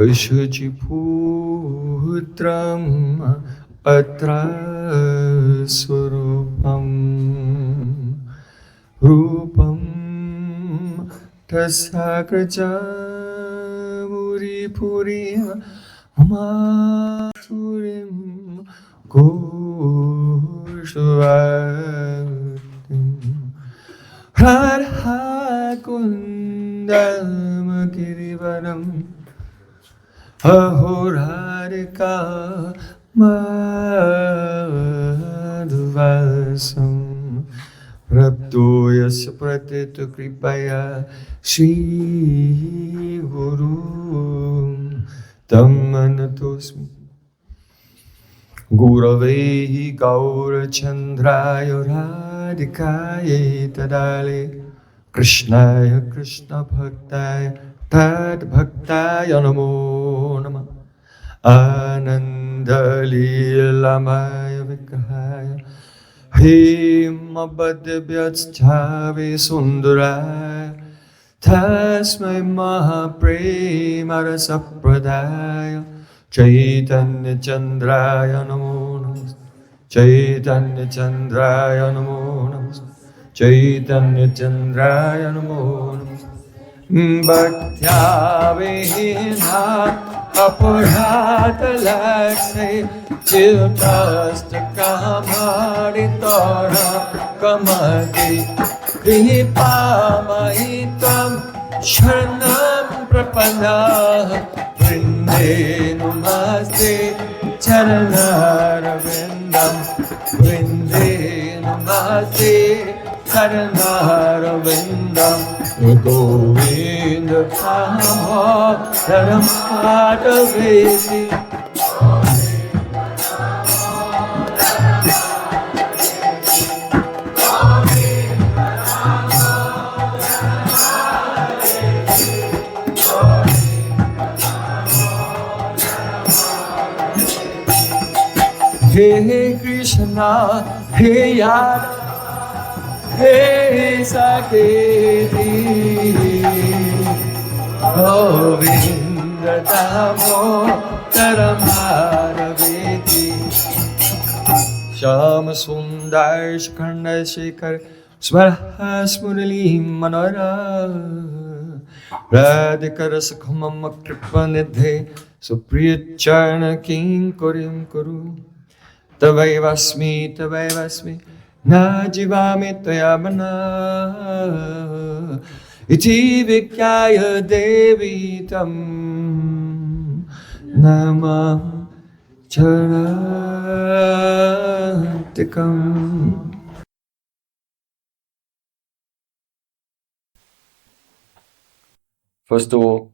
Shujiputram atra swarupam rupam tasakraja muripurim maturim kushvatim radha kundam girivaram ahorarika madhuvasam Prabdoyasya pratita kripaya Shri Guru Tammanatosmi Guravehi Gaurachandraya Radhikaya Tadale Krishnaya Krishna Bhaktaya Tad Bhaktaya Namo Namah Ananda Leelamaya Vigrahaya Himabhadyabhyachchavi sundaraya Tasmai mahapremarasapradaya Chaitanya Chandraya Namo Namaste Chaitanya Chandraya Namo Namaste Chaitanya Chandraya Namo Namaste Bhaktya-vihina aparadalakse Chiltasta-kamaritora kamati Vihipamahitam sharanam prapanna Vrinde namaste charanarvindam Vrinde namaste charanarvindam Govinda Dharammadavesi Hey Krishna, Hey Yada Hey Saketi Govinda Damodaramharaveti Shama Sundar Shikarna Shikar Swarhas Murali Manora Radhikara Sakhamam Kripanidhe Supriya Charna King Kurim Kuru Tavaivasmi Na jivami tvayamana iti vikyaya devi tam namam charantikam. First of all,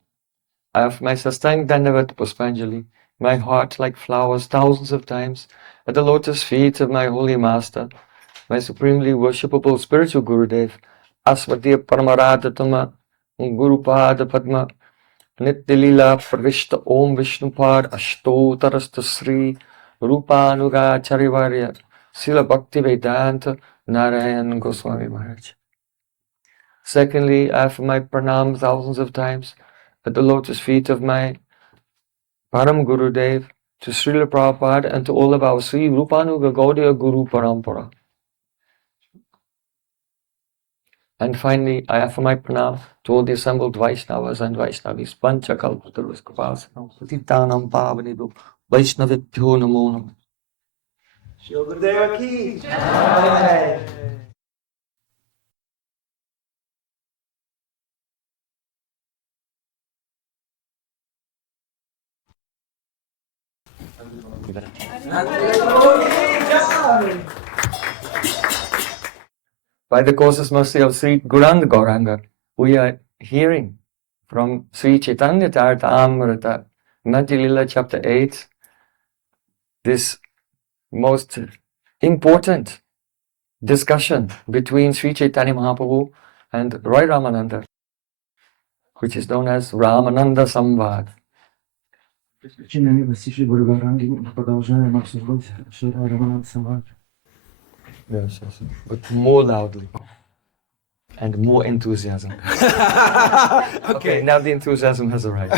I have my sustained Dandavat Puspanjali, my heart like flowers thousands of times at the lotus feet of my holy master, my supremely worshipable spiritual Gurudev, Asvatiya Paramaradhatama, Guru Pada Padma, Nityalila Pravishta Om Vishnupad Ashtotarasta Sri Rupanuga Charivarya Sila Bhakti Vedanta Narayan Goswami Maharaj. Secondly, I offer my pranam thousands of times at the lotus feet of my Param Gurudev, to Srila Prabhupada and to all of our Sri Rupanuga Gaudiya Guru Parampara. And finally, I offer my pranam to all the assembled Vaishnavas and Vaishnavis, Panchakalpatarus Kripasanam, Patitanam Pavanidho, Vaishnavibhyo Namo Namo. Shri Gurudeva ki Jai. By the course's mercy of Sri Gauranga Gauranga, we are hearing from Sri Chaitanya Charitamrita, Madhya chapter 8, this most important discussion between Sri Chaitanya Mahaprabhu and Raya Ramananda, which is known as Ramananda Samvada. Yes, but more loudly and more enthusiasm. Okay, now the enthusiasm has arrived.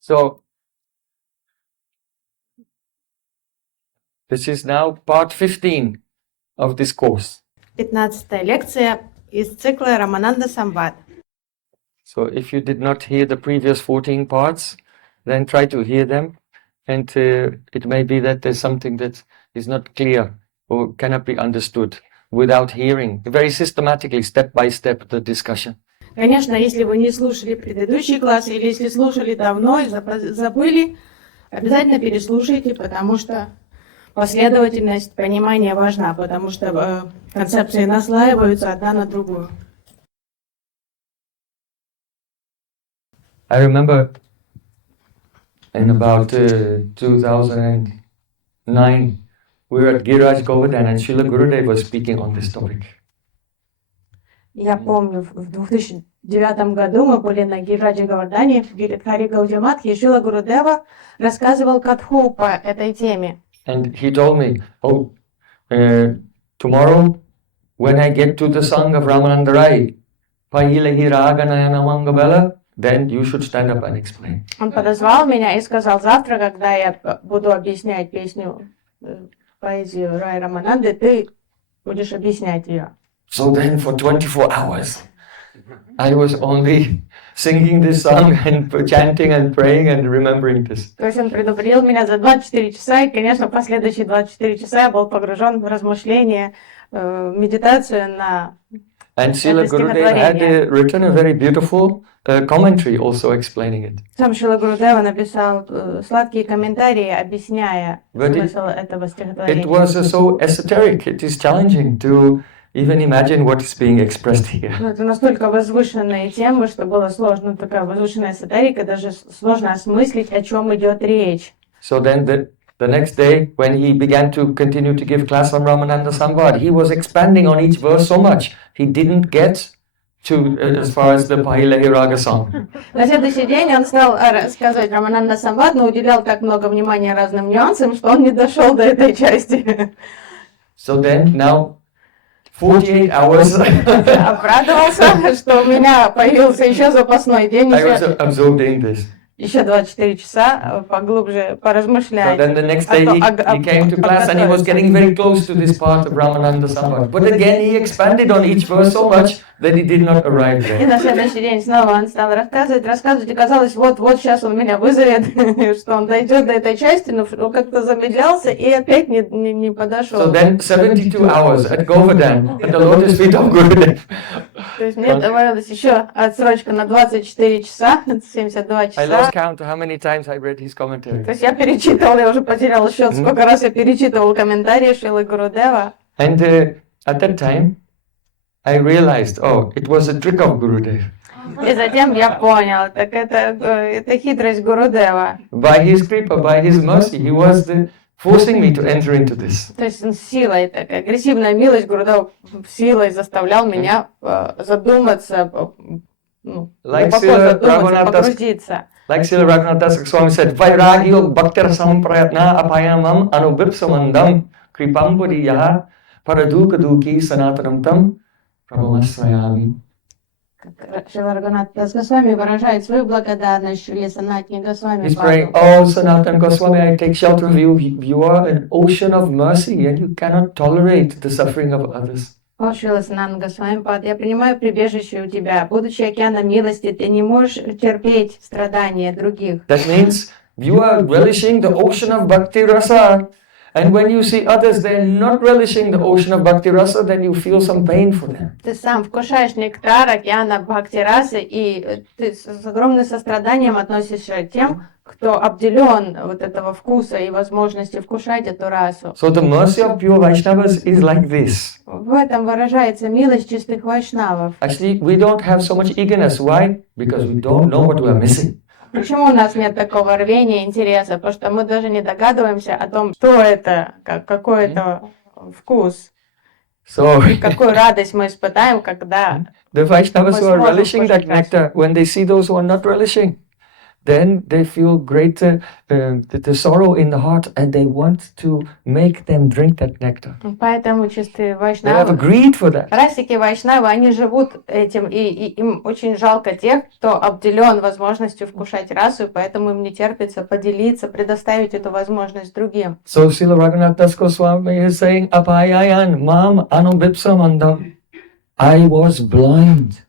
So, this is now part 15 of this course. 15-я лекция из цикла Рамананда Самвад. So if you did not hear the previous 14 parts, then try to hear them. And it may be that there's something that is not clear or cannot be understood without hearing very systematically, step by step, the discussion. Конечно, если вы не слушали предыдущий класс или если слушали давно и забыли, обязательно переслушайте, потому что последовательность понимания важна, потому что концепции наслаиваются одна на другую. I remember in about 2009, we were at Giraj Govardhan and Srila Gurudev was speaking on this topic. Я помню, в 2009 году мы были на Гираджи Говардхане, в Гиридхари Гаудиаматхе, и Шрила Гурудева рассказывал катху по этой теме. And he told me, tomorrow when I get to the song of Ramananda Rai, Pahilahi Raganayana Mangabala, then you should stand up and explain. Он подозвал меня и сказал, завтра, когда я буду объяснять песню, поэзию Рай Рамананды, ты будешь объяснять ее. So then for 24 hours, I was only singing this song and chanting and praying and remembering this. То есть он предупредил меня за 24 часа, и, конечно, последующие 24 часа я был погружен в размышления, медитацию на And Srila Gurudev had written a very beautiful commentary also explaining it. Сам Шрила Гурудева написал сладкие комментарии, объясняя смысл этого стихотворения. It was so esoteric, it is challenging to even imagine what is being expressed here. Это настолько возвышенные темы, что было сложно, такая возвышенная эзотерика, даже сложно осмыслить, о чем идет речь. So then the next day, when he began to continue to give class on Ramananda Samvada, he was expanding on each verse so much, he didn't get to as far as the Pahilahi Raga song. На следующий день он стал рассказывать Рамананда Самвад, но уделял так много внимания разным нюансам, что он не дошел до этой части. So then now 48 hours обрадовался, что у меня появился еще запасной день, I was absorbed in this. еще 24 часа поглубже поразмышлять. So then the next day he came to class and he was getting very close to this part of Ramananda Samvada. But again he expanded on each verse so much that he did not arrive И there. на следующий день снова он стал рассказывать, и казалось, вот сейчас он меня вызовет, что он дойдет до этой части, но как-то замедлялся и опять не подошел. So then 72 hours at Govardhan, at the lotus feet of Gurudev. То есть мне добавилась еще отсрочка на 24 часа, 72 I часа. lost count how many times I read his commentary. То есть я перечитывала, я уже потеряла счет, сколько раз я перечитывала комментарии Шрилы Гурудева. And at that time, I realized, oh, it was a trick of Gurudev. И затем я понял, так это хитрость Гурудева. By his kripa, by his mercy, he was forcing me to enter into this. То есть он силой, такая агрессивная милость Гурудева силой заставлял меня задуматься, глубоко задуматься, погрузиться. Like Srila Raghunatha Swami said, Vairagyo Bhaktir Samprayatna Apayamam Anubipsamandam Kripambudi Yaha Paradukaduki Sanatanam Tam Prabhamasrayami. Шрила Рагунатха Госвами выражает свою благодарность Шриле Санатане Госвами. He's praying, oh Sanatana Goswami, I take shelter of you. You are an ocean of mercy and you cannot tolerate the suffering of others. О, Шрила Санатана Госвами, я принимаю прибежище у тебя. Будучи океаном милости, ты не можешь терпеть страдания других. That means you are relishing the ocean of bhakti rasa. And when you see others, they're not relishing the ocean of bhakti rasa, then you feel some pain for them. Ты сам вкушаешь нектар океана бхакти-расы, и ты с огромным состраданием относишься к тем, кто обделен вот этого вкуса и возможности вкушать эту расу. So the mercy of pure Vaishnavas is like this. В этом выражается милость чистых вайшнавов. Actually, we don't have so much eagerness. Why? Because we don't know what we are missing. Почему у нас нет такого рвения, интереса? Потому что мы даже не догадываемся о том, что это, какой это вкус. So Какую радость мы испытаем, когда the Vaishnavas who are relishing that nectar, when they see those who are not relishing, then they feel greater the sorrow in the heart, and they want to make them drink that nectar. Поэтому чистые They have вайшнавы, agreed for that. расики вайшнавы, они живут этим, и им очень жалко тех, кто обделен возможностью вкушать расу, и поэтому им не терпится поделиться, предоставить эту возможность другим. So Srila Raghunath Das Goswami is saying, Apayayan mam anubipsamandam. I was blind.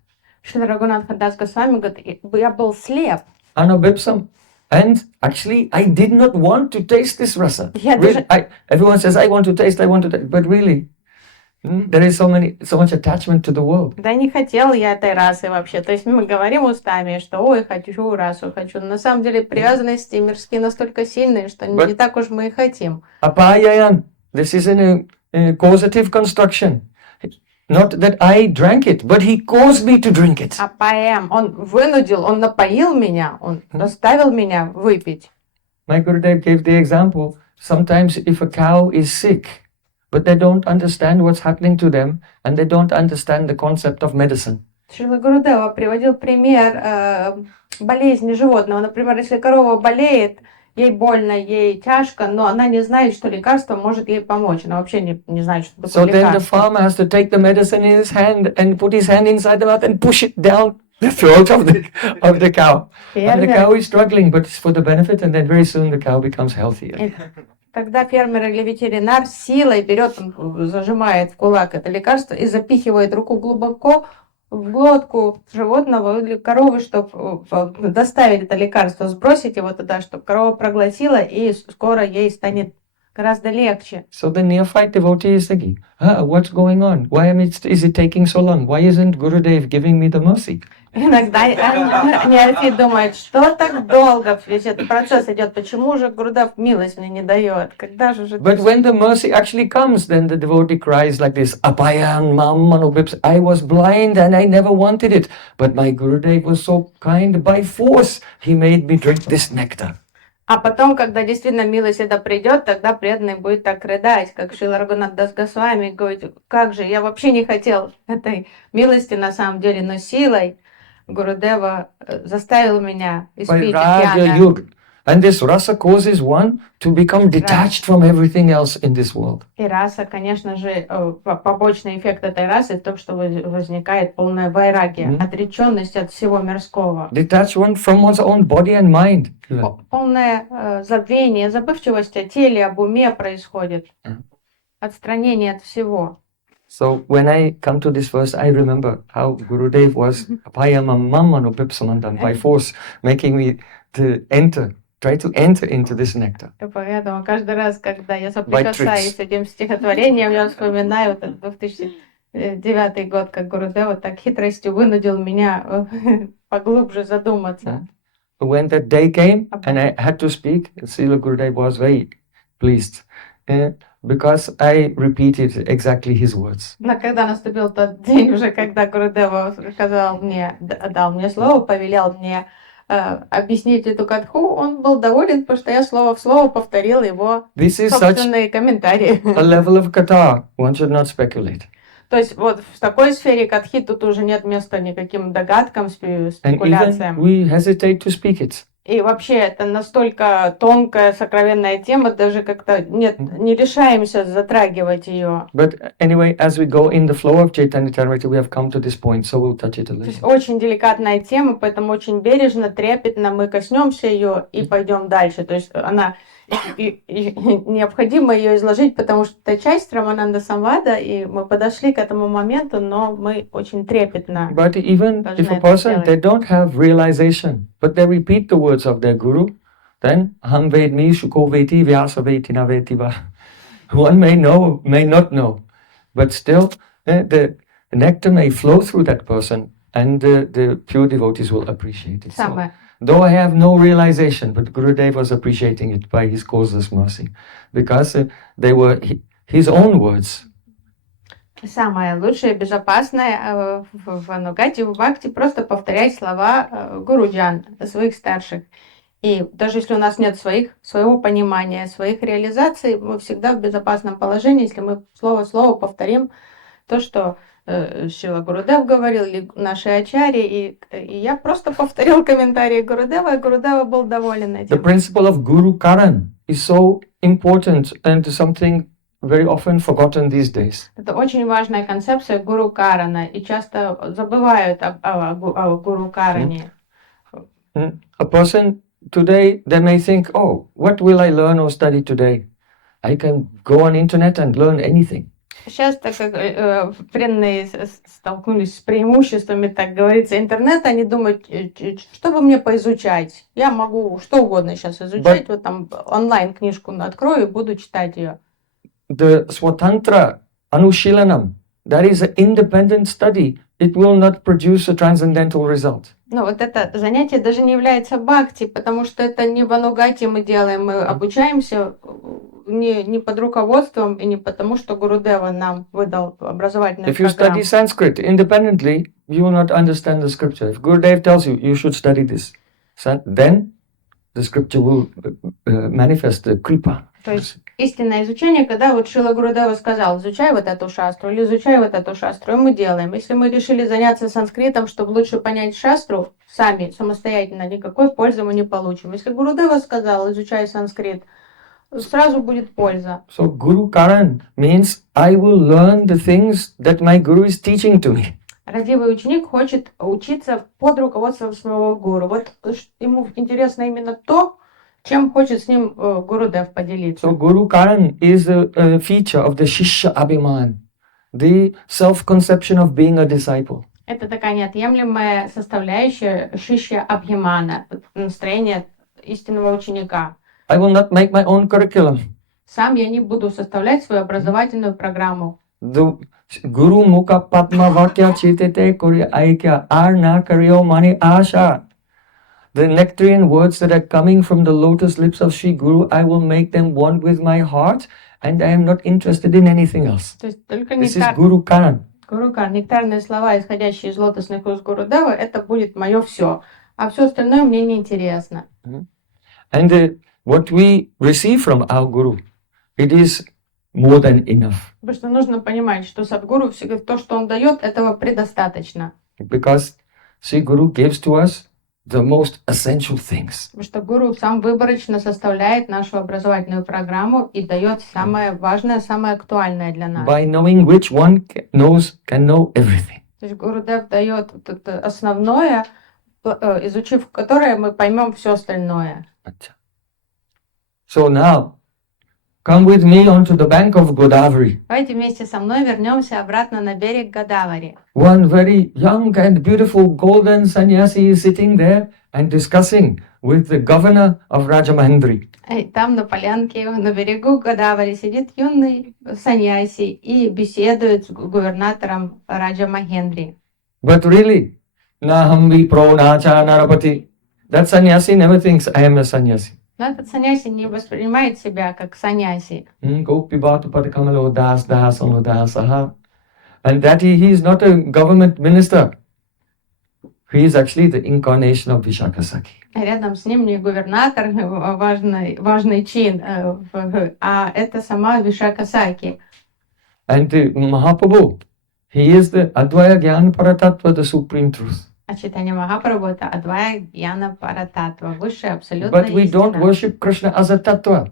Шрила Рагунатха Дас Госвами говорит, я был слеп. Anubipsam. And actually, I did not want to taste this rasa. Yeah, Everyone says, I want to taste, but really, there is so much attachment to the world. Да не хотел я этой расы вообще. То есть мы говорим устами, что ой, хочу расу, хочу. Но на самом деле привязанности мирские настолько сильные, что не так уж мы и хотим. Apayayan. This is in a causative construction. Not that I drank it, but he caused me to drink it. А Прем, он вынудил, он напоил меня, он заставил меня выпить. My Gurudev gave the example. Sometimes if a cow is sick, but they don't understand what's happening to them, and they don't understand the concept of medicine. Шрила Гурудева приводил пример болезни животного. Например, если корова болеет, ей больно, ей тяжко, но она не знает, что лекарство может ей помочь. Она вообще не знает, что такое So then the лекарство. farmer has to take the medicine in his hand and put his hand inside the mouth and push it down the throat of the cow. And the cow is struggling, but it's for the benefit, and then very soon the cow becomes healthier. Тогда фермер или ветеринар силой берет, зажимает в кулак это лекарство и запихивает руку глубоко в глотку животного или коровы, чтобы доставить это лекарство, сбросить его туда, чтобы корова проглотила, и скоро ей станет гораздо легче. So the neophyte devotee is thinking, what's going on? Why is it taking so long? Why isn't Gurudev giving me the mercy? Иногда неофит думает, что так долго весь этот процесс идет, почему же Гурудев милость мне не дает? Когда же But when the mercy actually comes, then the devotee cries like this, Apayan mam manubips, I was blind and I never wanted it, but my Gurudev was so kind, by force he made me drink this nectar. А потом, когда действительно милость это придет, тогда преданный будет так рыдать, как Шрила Рагунат Дас Госвами говорит, как же, я вообще не хотел этой милости на самом деле, но силой Гурудева заставил меня испить океана. And this rasa causes one to become detached from everything else in this world. И раса, конечно же, побочный эффект этой расы в том, что возникает полная вайрагия, отреченность от всего мирского. Detached one from one's own body and mind. Полное забвение, забывчивость о теле, об уме происходит. Отстранение от всего. So when I come to this verse, I remember how Gurudev was by force making me to try to enter into this nectar. Поэтому каждый раз, когда я соприкасаюсь с этим стихотворением, я вспоминаю этот 2009 год, как Гурудева так хитростью вынудил меня поглубже задуматься. When that day came and I had to speak, Srila Gurudev was very pleased. Because I repeated exactly his words. Но когда наступил тот день, уже когда Гурудева дал мне слово, повелел мне объяснить эту катху, он был доволен, потому что я слово в слово повторил его собственные комментарии. A level of katha, one should not speculate. То есть вот в такой сфере катхи тут уже нет места никаким догадкам, спекуляциям. And even we hesitate to speak it. И вообще это настолько тонкая, сокровенная тема, даже как-то не решаемся затрагивать ее. But anyway, as we go in the flow of Chaitanya Charitamrita, we have come to this point, so we'll touch it a little. То есть очень деликатная тема, поэтому очень бережно, трепетно мы коснемся ее и пойдем дальше. То есть она необходимо ее изложить, потому что это часть Рамананда Самвада, и мы подошли к этому моменту, но мы очень трепетно. But even if a person, they don't have realization, but they repeat the words of their guru, then Ham Vedmi Shuko Veti Vyasa Veti Na Veti Va. One may know, may not know, but still the nectar may flow through that person, and the pure devotees will appreciate it. So, though I have no realization, but Gurudev was appreciating it by his causeless mercy, because they were his own words. Самое лучшее, безопасное в Анугате, в Бхакти, просто повторять слова гуруджан, своих старших. И даже если у нас нет своего понимания, своих реализаций, мы всегда в безопасном положении, если мы слово в слово повторим то, что Шрила Гурудев говорил, или наши ачарьи, и я просто повторил комментарии Гурудева, и Гурудева был доволен The этим. principle of Guru Karan is so important and something very often forgotten these days. Это очень важная концепция Гуру Карана, и часто забывают о Гуру Каране. A person today, they may think, oh, what will I learn or study today? I can go on internet and learn anything. Сейчас, так как преданные столкнулись с преимуществами, так говорится, интернета, они думают, что бы мне поизучать? Я могу что угодно сейчас изучать, вот там онлайн-книжку открою и буду читать ее. The Swatantra Anushilanam, that is an independent study. It will not produce a transcendental result. Ну, вот это занятие даже не является бхакти, потому что это не в анугате мы делаем, мы обучаемся не под руководством и не потому, что Гурудева нам выдал образовательную If you программу. study Sanskrit independently, you will not understand the scripture. If Gurudev tells you, you should study this, then the scripture will manifest the kripa. То есть истинное изучение, когда вот Шрила Гурудева сказал, изучай вот эту шастру или изучай вот эту шастру, и мы делаем. Если мы решили заняться санскритом, чтобы лучше понять шастру, сами, самостоятельно, никакой пользы мы не получим. Если Гурудева сказал, изучай санскрит, сразу будет польза. So Guru Karan means I will learn the things that my Guru is teaching to me. Радивый ученик хочет учиться под руководством своего гуру. Вот ему интересно именно то, чем хочет с ним Гурудев поделиться. So Guru Karan is a feature of the Shishya Abhiman, the self-conception of being a disciple. Это такая неотъемлемая составляющая шишья абхимана, настроение истинного ученика. I will not make my own curriculum. Сам я не буду составлять свою образовательную программу. The Guru Mukha Padma Vakya Chitete Kuri Aikya Arna Karyo Mani Asha. The nectarian words that are coming from the lotus lips of Sri Guru, I will make them one with my heart, and I am not interested in anything else. То есть только This is Guru Karan. нектарные слова, исходящие из лотосных уст Гурудева, это будет мое все. А все остальное мне не интересно. And what we receive from our Guru, it is more than enough. Потому что нужно понимать, что Садгуру всегда то, что он дает, этого предостаточно. Because Sri Guru gives to us the most essential things. Потому что гуру сам выборочно составляет нашу образовательную программу и дает самое важное, самое актуальное для нас. By knowing which one can know everything. То есть Гурудев дает вот это основное, изучив которое мы поймем все остальное. So now, come with me onto the bank of Godavari. Давайте вместе со мной вернемся обратно на берег Годавари. One very young and beautiful golden sannyasi is sitting there and discussing with the governor of Rajamandri. И там на полянке, на берегу Годавари сидит юный саньяси и беседует с губернатором Раджа Махендри. But really, Nahambi pro nacha narapati. That sannyasi never thinks I am a sannyasi. Но этот саньяси не воспринимает себя как саньяси. Gopibatu padakamalo das das ono dasaha. And that he is not a government minister. He is actually the incarnation of Vishakasaki. Рядом с ним не губернатор, важный чин, а это сама Вишакасаки. And Mahaprabhu, he is the Advaya Gyan Paratattva, the supreme truth. А Chaitanya Махапрабху это Адвая Гьяна Парататтва, высшая абсолютная But we don't истина. worship Krishna as a tattva.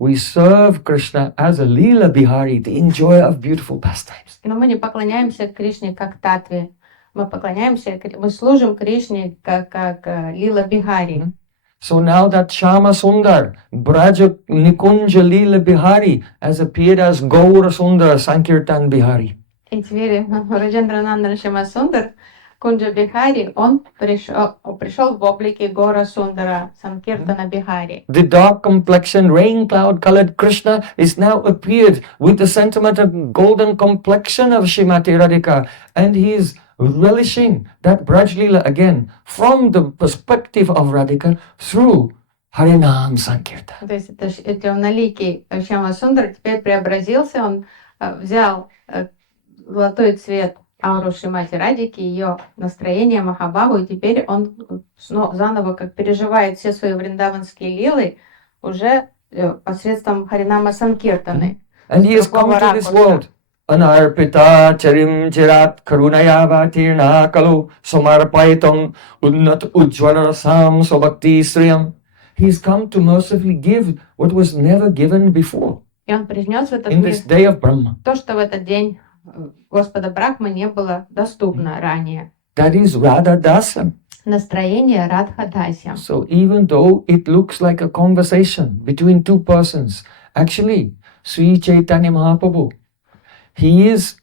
We serve Krishna as a Leela Bihari, the enjoyer of beautiful pastimes. Но мы не поклоняемся Кришне как татве. Мы служим Кришне как Лила Бихари. So now that Shama Sundar, Braja Nikunja Leela Bihari, has appeared as Gaura Sundar, Sankirtan Bihari. И теперь Раджендрананда Шьяма Сундар, Кунджа Бихари, он пришел в облике Гора Сундара, Санкиртана Бихари. The dark complexioned, rain cloud colored Krishna is now appeared with the sentiment of golden complexion of Shrimati Radhika, and he is relishing that Braj Leela again from the perspective of Radhika through Harinam Sankirtan. То есть это темноликий Шьяма Сундар теперь преобразился, он взял золотой цвет ауру Шримати Радики, ее настроение Махабхаву, и теперь он заново как переживает все свои вриндаванские лилы уже посредством Харинама Санкиртаны. And he has come to this world Anarpita charim chirat karunayavatirna kalu samarpaitam unnat ujjalarasam sobhakti sriyam. He's come to mercifully give what was never given before И он принес в этот in мир this day of Brahma. то, что в этот день Господа Брахмы не было доступно ранее. That is Radha Dasa. Настроение Радхадасия. So even though it looks like a conversation between two persons, actually, Sri Chaitanya Mahaprabhu, he is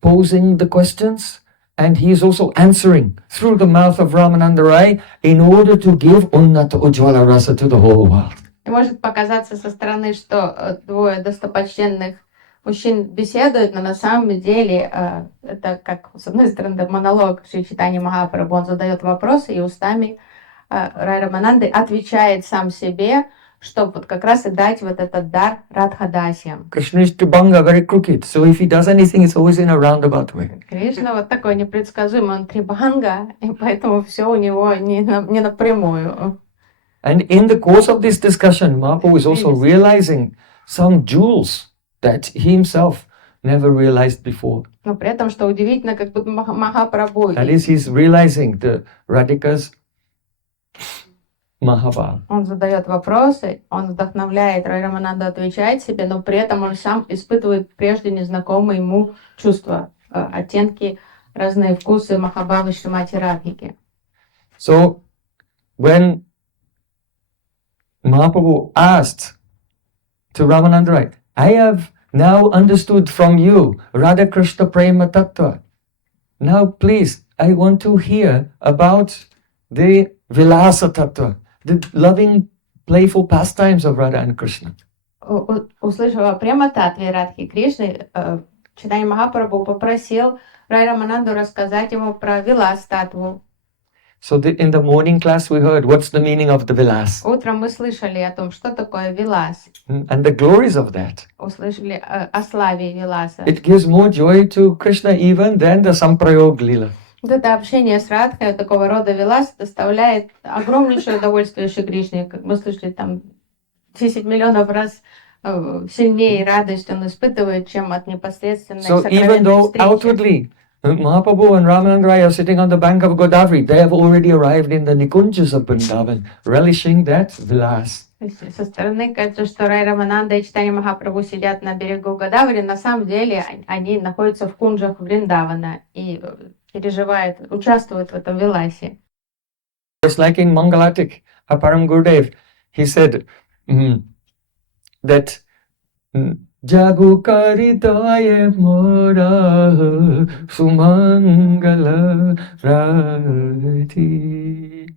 posing the questions and he is also answering through the mouth of Ramananda Rai in order to give Unnata Ujjvala Rasa to the whole world. И может показаться со стороны, что двое достопочтенных мужчин беседуют, но на самом деле это как, с одной стороны, монолог Шри Чайтаньи Махапрабху, он задает вопросы, и устами Рай Рамананды отвечает сам себе, чтобы вот как раз и дать вот этот дар Радхадасиям. Krishna is Tribhanga, very crooked, so if he does anything, it's always in a roundabout way. Кришна вот такой непредсказуемый, он трибханга, и поэтому все у него не напрямую. And in the course of this discussion, Mahaprabhu is also realizing some jewels that he himself never realized before. Но при этом, что удивительно, как будто Махапрабху... That is, he's realizing the Radhika's Mahabal. Он задает вопросы, он вдохновляет, Рай Рамананда отвечает себе, но при этом он сам испытывает прежде незнакомые ему чувства, оттенки, разные вкусы Махабалы Шримати Радхики. So, when Mahaprabhu asked to Ramananda Rai, I have now understood from you Radha Krishna Prema Tattva. Now please, I want to hear about the Vilasa Tattva, the loving, playful pastimes of Radha and Krishna. Услышав о Према Татве Радхи Кришны, Чайтанья Махапрабху попросил Рай Рамананду рассказать ему про Вилас Татву. So in the morning class we heard what's the meaning of the Vilas Утром мы слышали о том, что такое Вилас, and the glories of that. услышали о славе Виласа. It gives more joy to Krishna even than the Samprayog Lila. Вот это общение с Радхой, такого рода Вилас, доставляет огромнейшее удовольствие Шри Кришне. Как мы слышали, там 10 миллионов раз сильнее радость он испытывает, чем от непосредственной So even сокровенной though встречи. outwardly Mahaprabhu and Ramananda Rai are sitting on the bank of Godavari, they have already arrived in the Nikunjas of Vrindavan, relishing that Vilas. То есть со стороны кажется, что Рай Рамананда и Чайтанья Махапрабху сидят на берегу Годавари, на самом деле они находятся в кунджах Вриндавана и переживают, участвуют в этом Виласе. Just like in Mangalatik, Aparam Gurudev, he said that Jagu Karidaye Mora Sumangala Rati.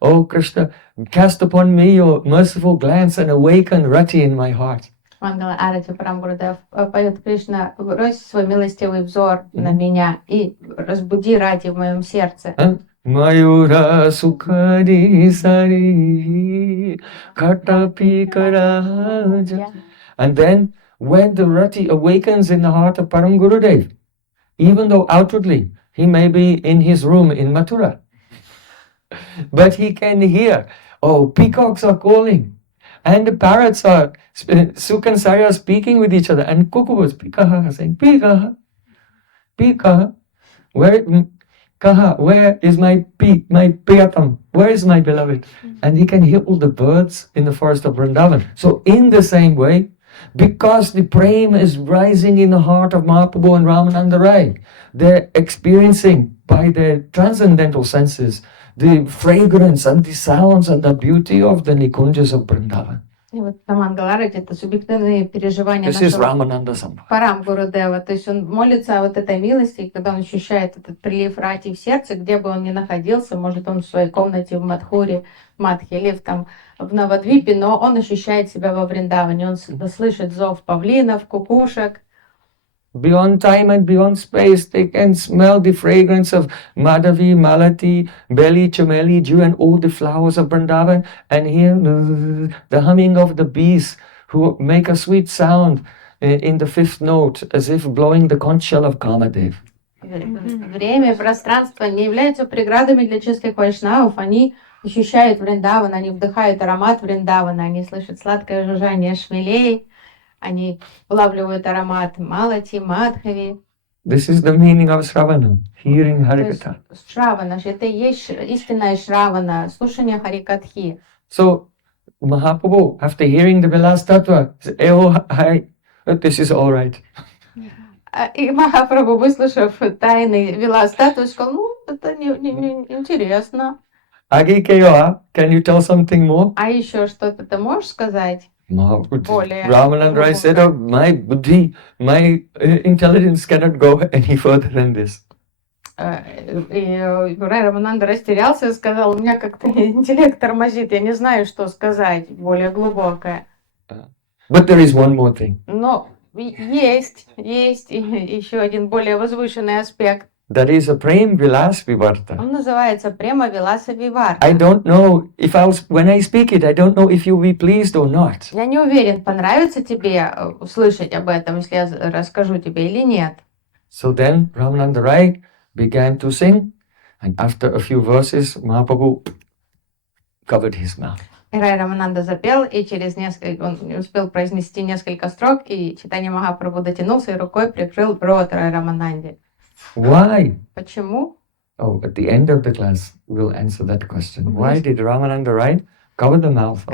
Oh Krishna, cast upon me your merciful glance and awaken Rati in my heart. Мангала Арати Парамгурдев поет Кришна, брось свой милостивый взор на меня и разбуди Рати в моем сердце. Mayura Sukhadi Sari Katapi Karaja. And then when the Rati awakens in the heart of Param Gurudev, even though outwardly he may be in his room in Mathura, but he can hear, oh, peacocks are calling, and the parrots are, Sukh and Sari are speaking with each other, and Kukubus, Pikaha, saying, Pikaha, Pikaha, where is my Priyatam? Where is my beloved? And he can hear all the birds in the forest of Vrindavan. So in the same way, because the Prem is rising in the heart of Mahaprabhu and Ramananda Rai, they're experiencing by their transcendental senses the fragrance and the sounds and the beauty of the Nikunjas of Vrindavan. И вот Мангала это субъективные переживания This is нашего Ramananda Samvada. Парам Гурудева. То есть он молится о вот этой милости, и когда он ощущает этот прилив Рати в сердце, где бы он ни находился, может он в своей комнате в Мадхуре, в Мадхе, или в Навадвипе, но он ощущает себя во Вриндаване, он слышит зов павлинов, кукушек. Beyond time and beyond space, they can smell the fragrance of Madhavi, Malati, Beli, Chameli, Jew, and all the flowers of Vrindavan, and hear the humming of the bees who make a sweet sound in the fifth note, as if blowing the conch shell of Kamadev. Время и пространство не являются преградами для чистых вайшнавов, они ощущают Вриндаван, они вдыхают аромат Вриндавана, они слышат сладкое жужжание шмелей, Они улавливают аромат Малати, Мадхави. This is the meaning of Sravana, hearing То есть Harikatha. Шравана, это и есть истинная Шравана, слушание Харикатхи. So Mahaprabhu, after hearing the Vilas-tattva, said, oh, this is all right. И Махапрабху, выслушав тайны Вилас-таttva, сказал, ну, это интересно. Agi Keoa, can you tell something more? А еще что-то ты можешь сказать? Более Ramananda Rai said, oh, my buddhi, my intelligence cannot go any further than this. И Рай Рамананда растерялся и сказал, у меня как-то интеллект тормозит, я не знаю, что сказать более глубокое. But there is one more thing. Но есть еще один более возвышенный аспект. That is a Prem Vilas Vivarta. Он называется Према Виласа Виварта. I don't know if when I speak it, I don't know if you'll be pleased or not. Я не уверен, понравится тебе услышать об этом, если я расскажу тебе или нет. So then Ramananda Rai began to sing, and after a few verses, Mahaprabhu covered his mouth. Рай Рамананда запел, и через несколько он не успел произнести несколько строк, и Чайтанья Махапрабху дотянулся и рукой прикрыл рот Рай Рамананде. Why? Почему? Oh, at the end of the class, we'll answer that question. Why did Ramananda Rai cover the mouth? К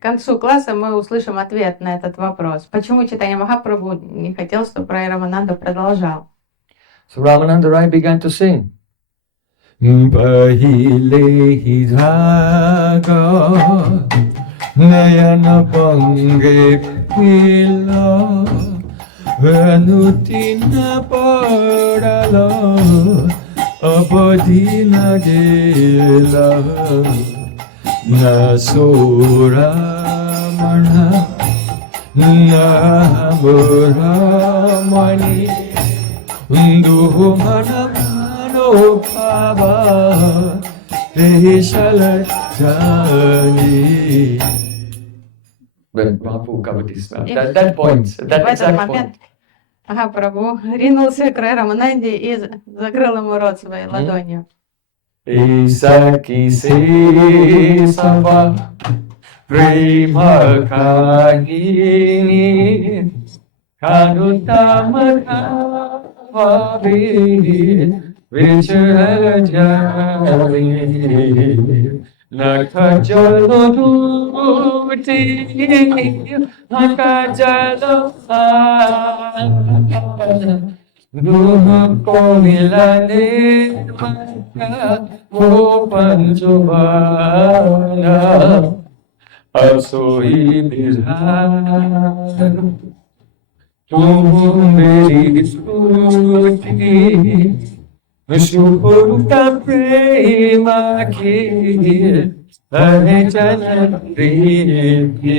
концу класса мы услышим ответ на этот вопрос. Почему Чайтанья Махапрабху не хотел, чтобы Рай Рамананда продолжал? So Ramananda Rai began to sing. Pahile hi dhaga nayana pange pila anutina padala abadina gela nasura mana naburamani Duhumanamano Baba Deshalatani. When Mahaprabhu covered his mouth, that point, that exact point. Махапрабху ринулся к Рай Рамананде и закрыл ему рот своей ладонью. Isaki se sava prema kahini kanutama Vicharajari Nakajaluti Nakajalo Nuhakomilane Mopanjubana Asoi Bidhan Meri Stuti Vishupurta Prema Ki Anejana Priti.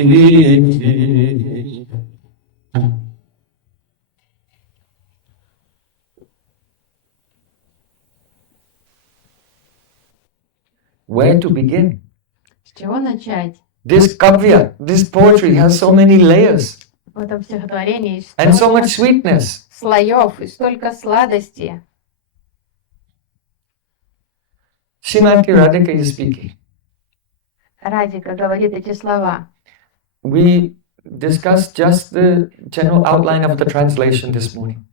Where to begin? С чего начать? This kavya, this poetry has so many layers. В этом стихотворении есть And so much sweetness. слоев и столько сладости. Srimati Radhika is speaking. Радика говорит эти слова. We discussed just the general outline of the translation this morning.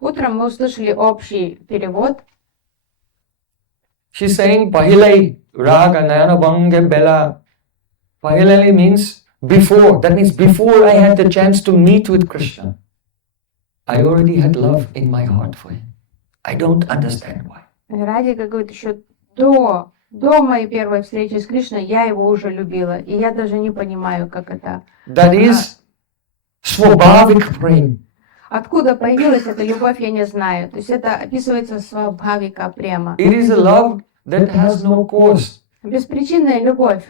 Утром мы услышали общий перевод. She's saying, Pahilai raga nayana banga bela. Pahilai means before. That means before I had the chance to meet with Krishna, I already had love in my heart for him. I don't understand why. Радика говорит, еще до моей первой встречи с Кришной я его уже любила. И я даже не понимаю, как это. That is swabhavik prem. Откуда появилась эта любовь, я не знаю. То есть это описывается свабхавика према. It is a love that has no cause. Беспричинная любовь.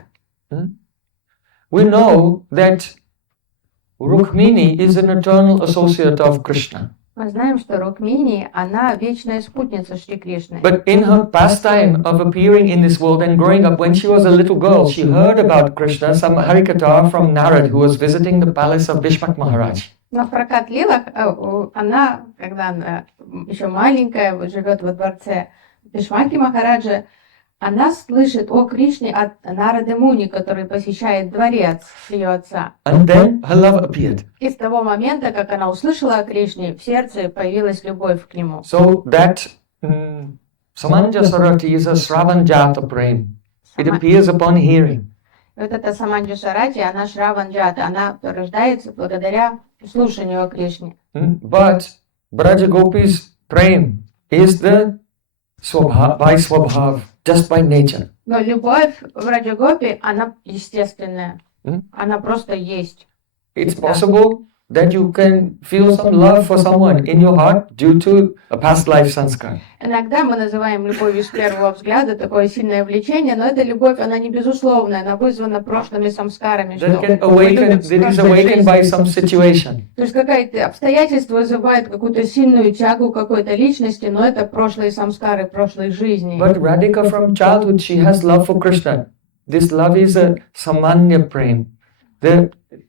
We know that Rukmini is an eternal associate of Krishna. Мы знаем, что Рукмини, она вечная спутница Шри Кришны. But in her pastime of appearing in this world and growing up, when she was a little girl, she heard about Krishna, some Harikatha from Narad, who was visiting the palace of Bhishmak Maharaj. Но в прокат лилах она, когда она еще маленькая, живет во дворце Бишмаки Махараджа, Она слышит о Кришне от Нарады Муни, который посещает дворец ее отца. And then her love appeared. И с того момента, как она услышала о Кришне, в сердце появилась любовь к нему. So that Samanjasarati is a Sravanjata Prem. It appears upon hearing. Вот эта Саманджа Сарати, она Шраванджата, она рождается благодаря слушанию о Кришне. But Braja Gopi's Prem is the by Swabhav, just by nature. Но любовь в Раджагопи, она естественная. Она просто есть. It's possible that you can feel some love for someone in your heart due to a past life sanskar. Иногда мы называем любовью с первого взгляда такое сильное влечение, но эта любовь, она не безусловная, она вызвана прошлыми самскарами. That is awakened by some situation. То есть какое-то обстоятельство вызывает какую-то сильную тягу какой-то личности, но это прошлые самскары, прошлой жизни. But Radhika from childhood, she has love for Krishna. This love is a samanya prem.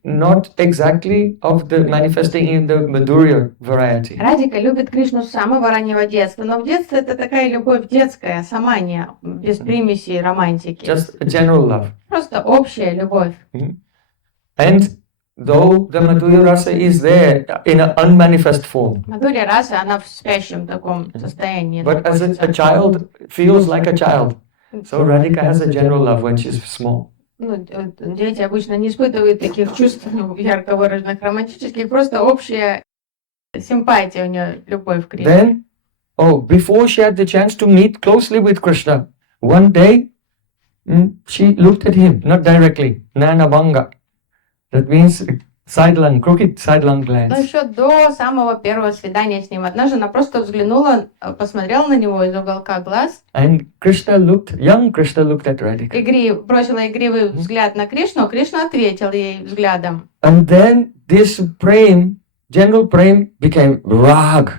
Not exactly of the manifesting in the Madhurya variety. Радика любит Кришну с самого раннего детства, но в детстве это такая любовь детская, самания, без примесей романтики. Just a general love. Просто общая любовь. And though the Madhurya rasa is there in an unmanifest form, Мадхурья раса, она в спящем таком состоянии. but as a child feels like a child. So Radhika has a general love when she's small. Ну, дети обычно не испытывают таких чувств ярко выраженных романтических, просто общая симпатия у нее, любовь к Кришне. Then, before she had the chance to meet closely with Krishna, one day she looked at him, not directly, Nanabanga. That means crooked sidelong Но glance. еще до самого первого свидания с ним однажды она просто взглянула, посмотрела на него из уголка глаз. And young Krishna looked at Radhika. Бросила игривый взгляд на Кришну, Кришна ответил ей взглядом. And then this prem, general prem, became rag.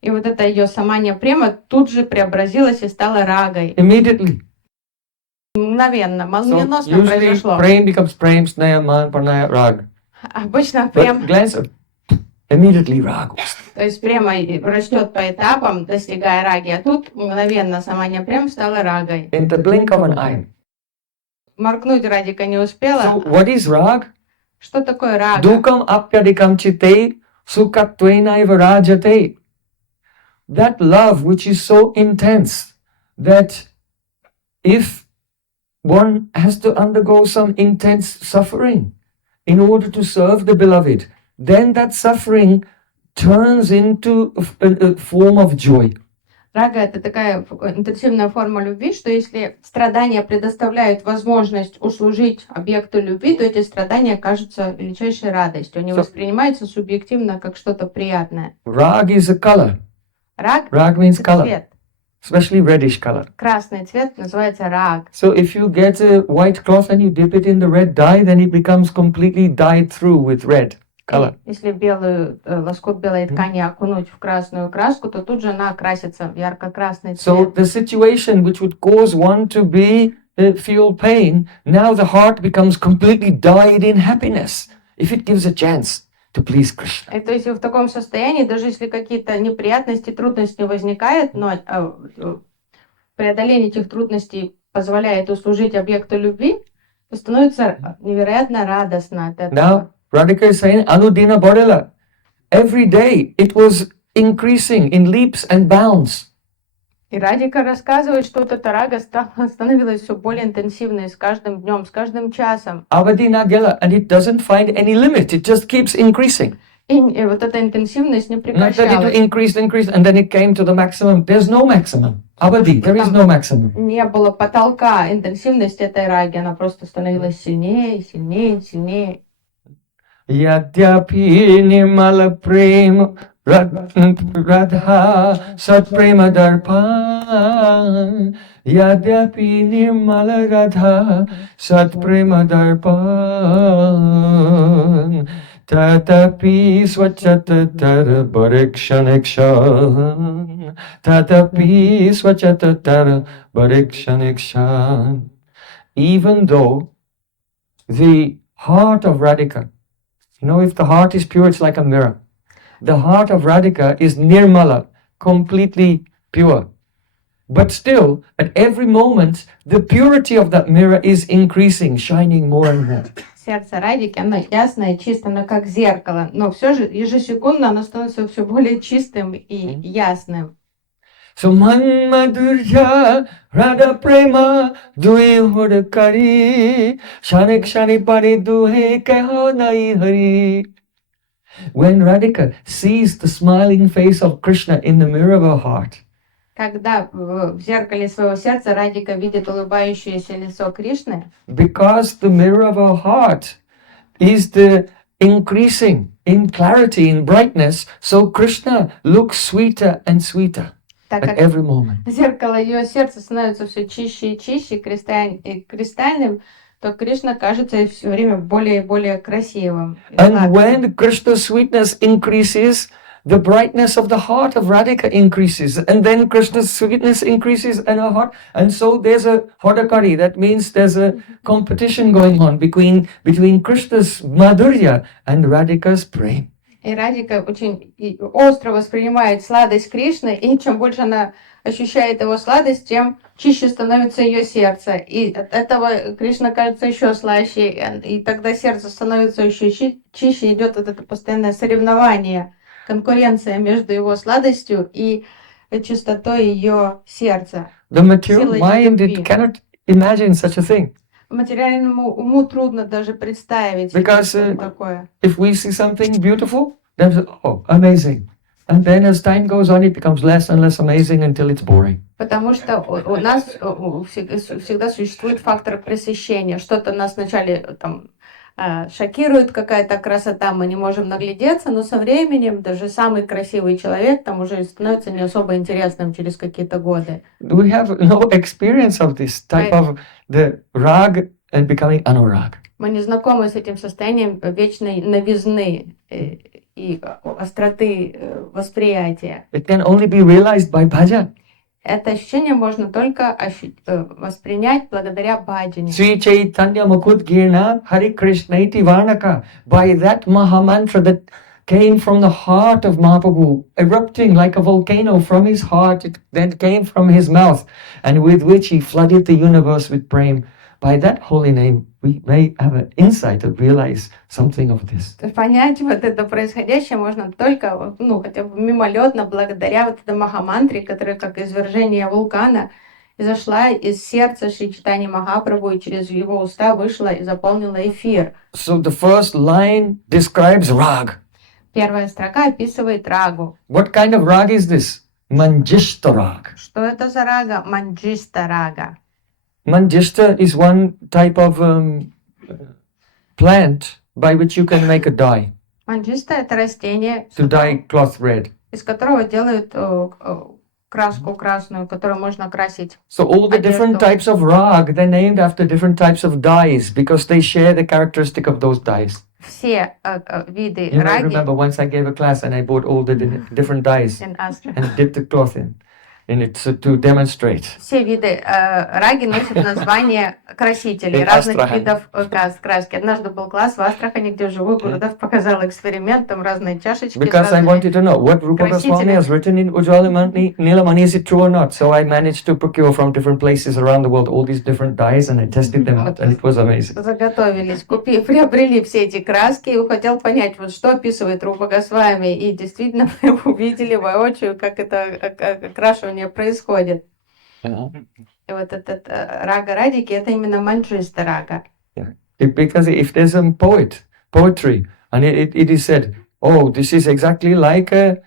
И вот это ее саманья према тут же преобразилась и стала рагой. Immediately. Мгновенно, So молниеносно usually произошло. prem becomes prem, snaya, man, parnaya, rag. Обычно But прем, glance, immediately rag. то есть према растет по этапам, достигая раги, а тут мгновенно саманья прем стала рагой. In the blink of an eye. Моркнуть Радика не успела. So what is rag? Что такое рага? Dukam apyadikam chite sukatvainaiva rajate. That love which is so intense that if one has to undergo some intense suffering in order to serve the beloved, then that suffering turns into a form of joy. Рага — это такая интенсивная форма любви, что если страдания предоставляют возможность услужить объекту любви, то эти страдания кажутся величайшей радостью. Они воспринимаются субъективно как что-то приятное. Rag is a color. Раг means — это color, цвет. especially reddish color. Красный цвет называется раг. So if you get a white cloth and you dip it in the red dye, then it becomes completely dyed through with red color. Если лоскут белой ткани окунуть в красную краску, то тут же она окрасится в ярко-красный So цвет. the situation which would cause one to feel pain, now the heart becomes completely dyed in happiness if it gives a chance to please Krishna. И то есть в таком состоянии, даже если какие-то неприятности, трудности возникают, но преодоление этих трудностей позволяет услужить объекту любви, то становится невероятно радостно от этого. Now Radhika is saying, Anudina Bodala. Every day it was increasing in leaps and bounds. И Радика рассказывает, что вот эта рага становилась все более интенсивной с каждым днем, с каждым часом. Avadina Gela, and it doesn't find any limit. It just keeps increasing. И вот эта интенсивность не Not that it прекращалась. increased, and then it came to the maximum. There's no maximum. Avadi, there is no maximum. Не было потолка интенсивности этой раги, она просто становилась сильнее, сильнее, сильнее. Yadyapi nirmala prem radha sat prema darpan. Yadyapi nirmala radha sat prema darpan. Tatapi swachatatar barikshanekshan. Tatapi swachatatar barikshanekshan. Even though the heart of Radhika, if the heart is pure, it's like a mirror. The heart of Radhika is nirmala, completely pure. But still, at every moment, the purity of that mirror is increasing, shining more and more. Сердце Радики, оно ясное, чистое, оно как зеркало, но все же ежесекундно оно становится все более чистым и ясным. So man madhurya radha prema dui hudakari shanik shani pari duhe keho nai hari. When Radhika sees the smiling face of Krishna in the mirror of her heart, Когда в зеркале своего сердца Радика видит улыбающееся лицо Кришны, because the mirror of her heart is the increasing in clarity, in brightness, so Krishna looks sweeter and sweeter так at как every moment. зеркало ее сердца становится все чище и чище, кристальным, то Кришна кажется все время более и более красивым. And when Krishna's sweetness increases, the brightness of the heart of Radhika increases. And then Krishna's sweetness increases in her heart. And so there's a hodakari. That means there's a competition going on between Krishna's madhurya and Radhika's prem. И Радика очень остро воспринимает сладость Кришны, и чем больше она ощущает его сладость, тем чище становится ее сердце. И от этого Кришна кажется еще слаще, и тогда сердце становится еще чище, идет вот это постоянное соревнование, конкуренция между его сладостью и чистотой ее сердца. The material Силой mind, любви. it cannot imagine such a thing. Материальному уму трудно даже представить себе Because что-то такое. if we see something beautiful, then we say, oh, amazing. And then as time goes on, it becomes less and less amazing until it's boring. Потому что у нас всегда существует фактор пресыщения. Что-то нас вначале там шокирует, какая-то красота, мы не можем наглядеться, но со временем даже самый красивый человек там уже становится не особо интересным через какие-то годы. We have no experience of this type of the rag and becoming anurag. Мы не знакомы с этим состоянием вечной новизны и остроты восприятия. It can only be realized by bhajan. Это ощущение можно только воспринять благодаря баджане. Sri Chaitanya Mukut Girna Hari Krishna Iti Varnaka. By that Mahamantra that came from the heart of Mahaprabhu, erupting like a volcano from his heart, it then came from his mouth, and with which he flooded the universe with prem. By that holy name, we may have an insight to realize something of this. Понять вот это происходящее можно только, хотя бы мимолетно, благодаря вот этой Махамантре, которая как извержение вулкана изошла из сердца Шри Чайтаньи Махапрабху и через его уста вышла и заполнила эфир. So the first line describes rag. Первая строка описывает рагу. What kind of rag is this? Manjishta rag. Что это за рага? Манджиста рага. Manjishta is one type of plant by which you can make a dye, Манджиста это растение, to dye cloth red. из которого делают краску красную, которую можно красить. So all the different types of rag, they're named after different types of dyes because they share the characteristic of those dyes. Все виды You may раги remember once I gave a class and I bought all the different dyes in Astra. and dipped the cloth in it to demonstrate. Все виды раги носят название красителей разных Астрахань. видов краски. Однажды был класс в Астрахани, где вживую Гурудев показал эксперимент, там разные чашечки с Because I разными. wanted to know what Rupa Goswami has written in Ujjalamani Nilamani, is it true or not? So I managed to procure from different places around the world all these different dyes and I tested them out and it was amazing. Заготовились, приобрели все эти краски и хотел понять, вот что описывает Рупа Госвами. И действительно мы увидели воочию, как это окрашивание происходит. И вот этот рага радики, это именно манджиста рага. Because if there's a poetry, and it is said, oh, this is exactly like a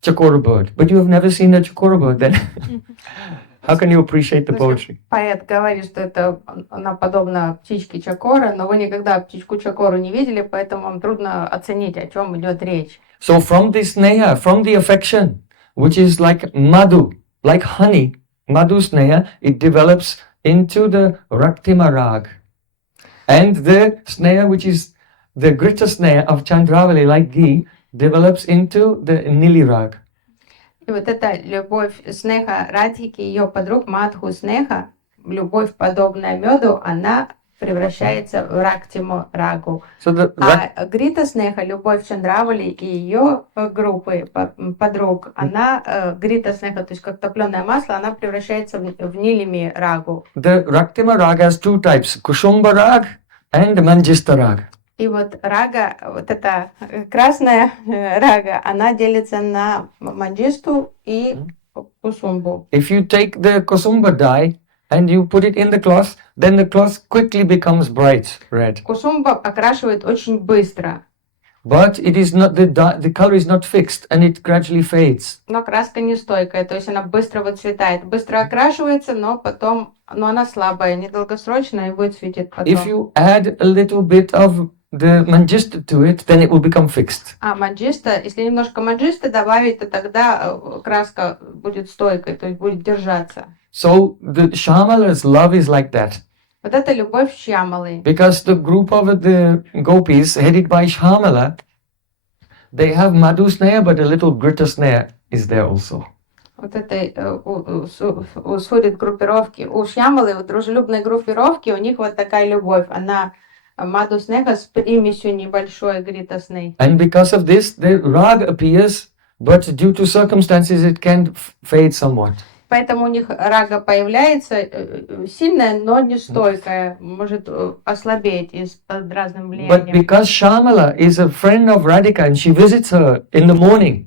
chakora bird, but you have never seen a chakora bird, then how can you appreciate the poetry? Поэт говорит, что это она подобна птичке чакора, но вы никогда птичку чакору не видели, поэтому вам трудно оценить, о чем идет речь. So from this sneha, from the affection, which is like madhu, like honey, madhu sneha, it develops into the raktima rag. And the sneha, which is the grita sneha of Chandravali, like ghee, develops into the nili rag. И вот эта любовь снеха радхики, ее подруг Мадху снеха, любовь подобная меду, она превращается в рактиму рагу. So the А Грита Снеха, любовь Чандравали и ее группы подруг, она, Грита Снеха, то есть как топленое масло, она превращается в нилими рагу. Raktima raga has two types, Kusumbha rag and Manjista rag. И вот рага, вот эта красная рага, она делится на манджисту и кусумбу. If you take the Kusumbha dye and you put it in the cloth, then the cloth quickly becomes bright red. Кусумба окрашивает очень быстро, But it is not the color is not fixed and it gradually fades. но краска нестойкая, то есть она быстро выцветает, быстро окрашивается, но она слабая, недолгосрочная и выцветит потом. If you add a little bit of the manjista to it, then it will become fixed. А манджиста, если немножко манджисты добавить, то тогда краска будет стойкой, то есть будет держаться. So the Shamala's love is like that. Вот это любовь Шьямалы. Because the group of the gopis headed by Shamala, they have Madhu Sneha, but a little Grita Sneha is there also. Вот этой судит группировки, у Шьямалы, у дружелюбной группировки, у них вот такая любовь, она Мадху Снеха с примесью небольшой Грита Сней. And because of this, the rag appears, but due to circumstances, it can fade somewhat. Поэтому у них рага появляется сильная, но не стойкая, может ослабеть под разным But влиянием. because Shamala is a friend of Radhika and she visits her in the morning,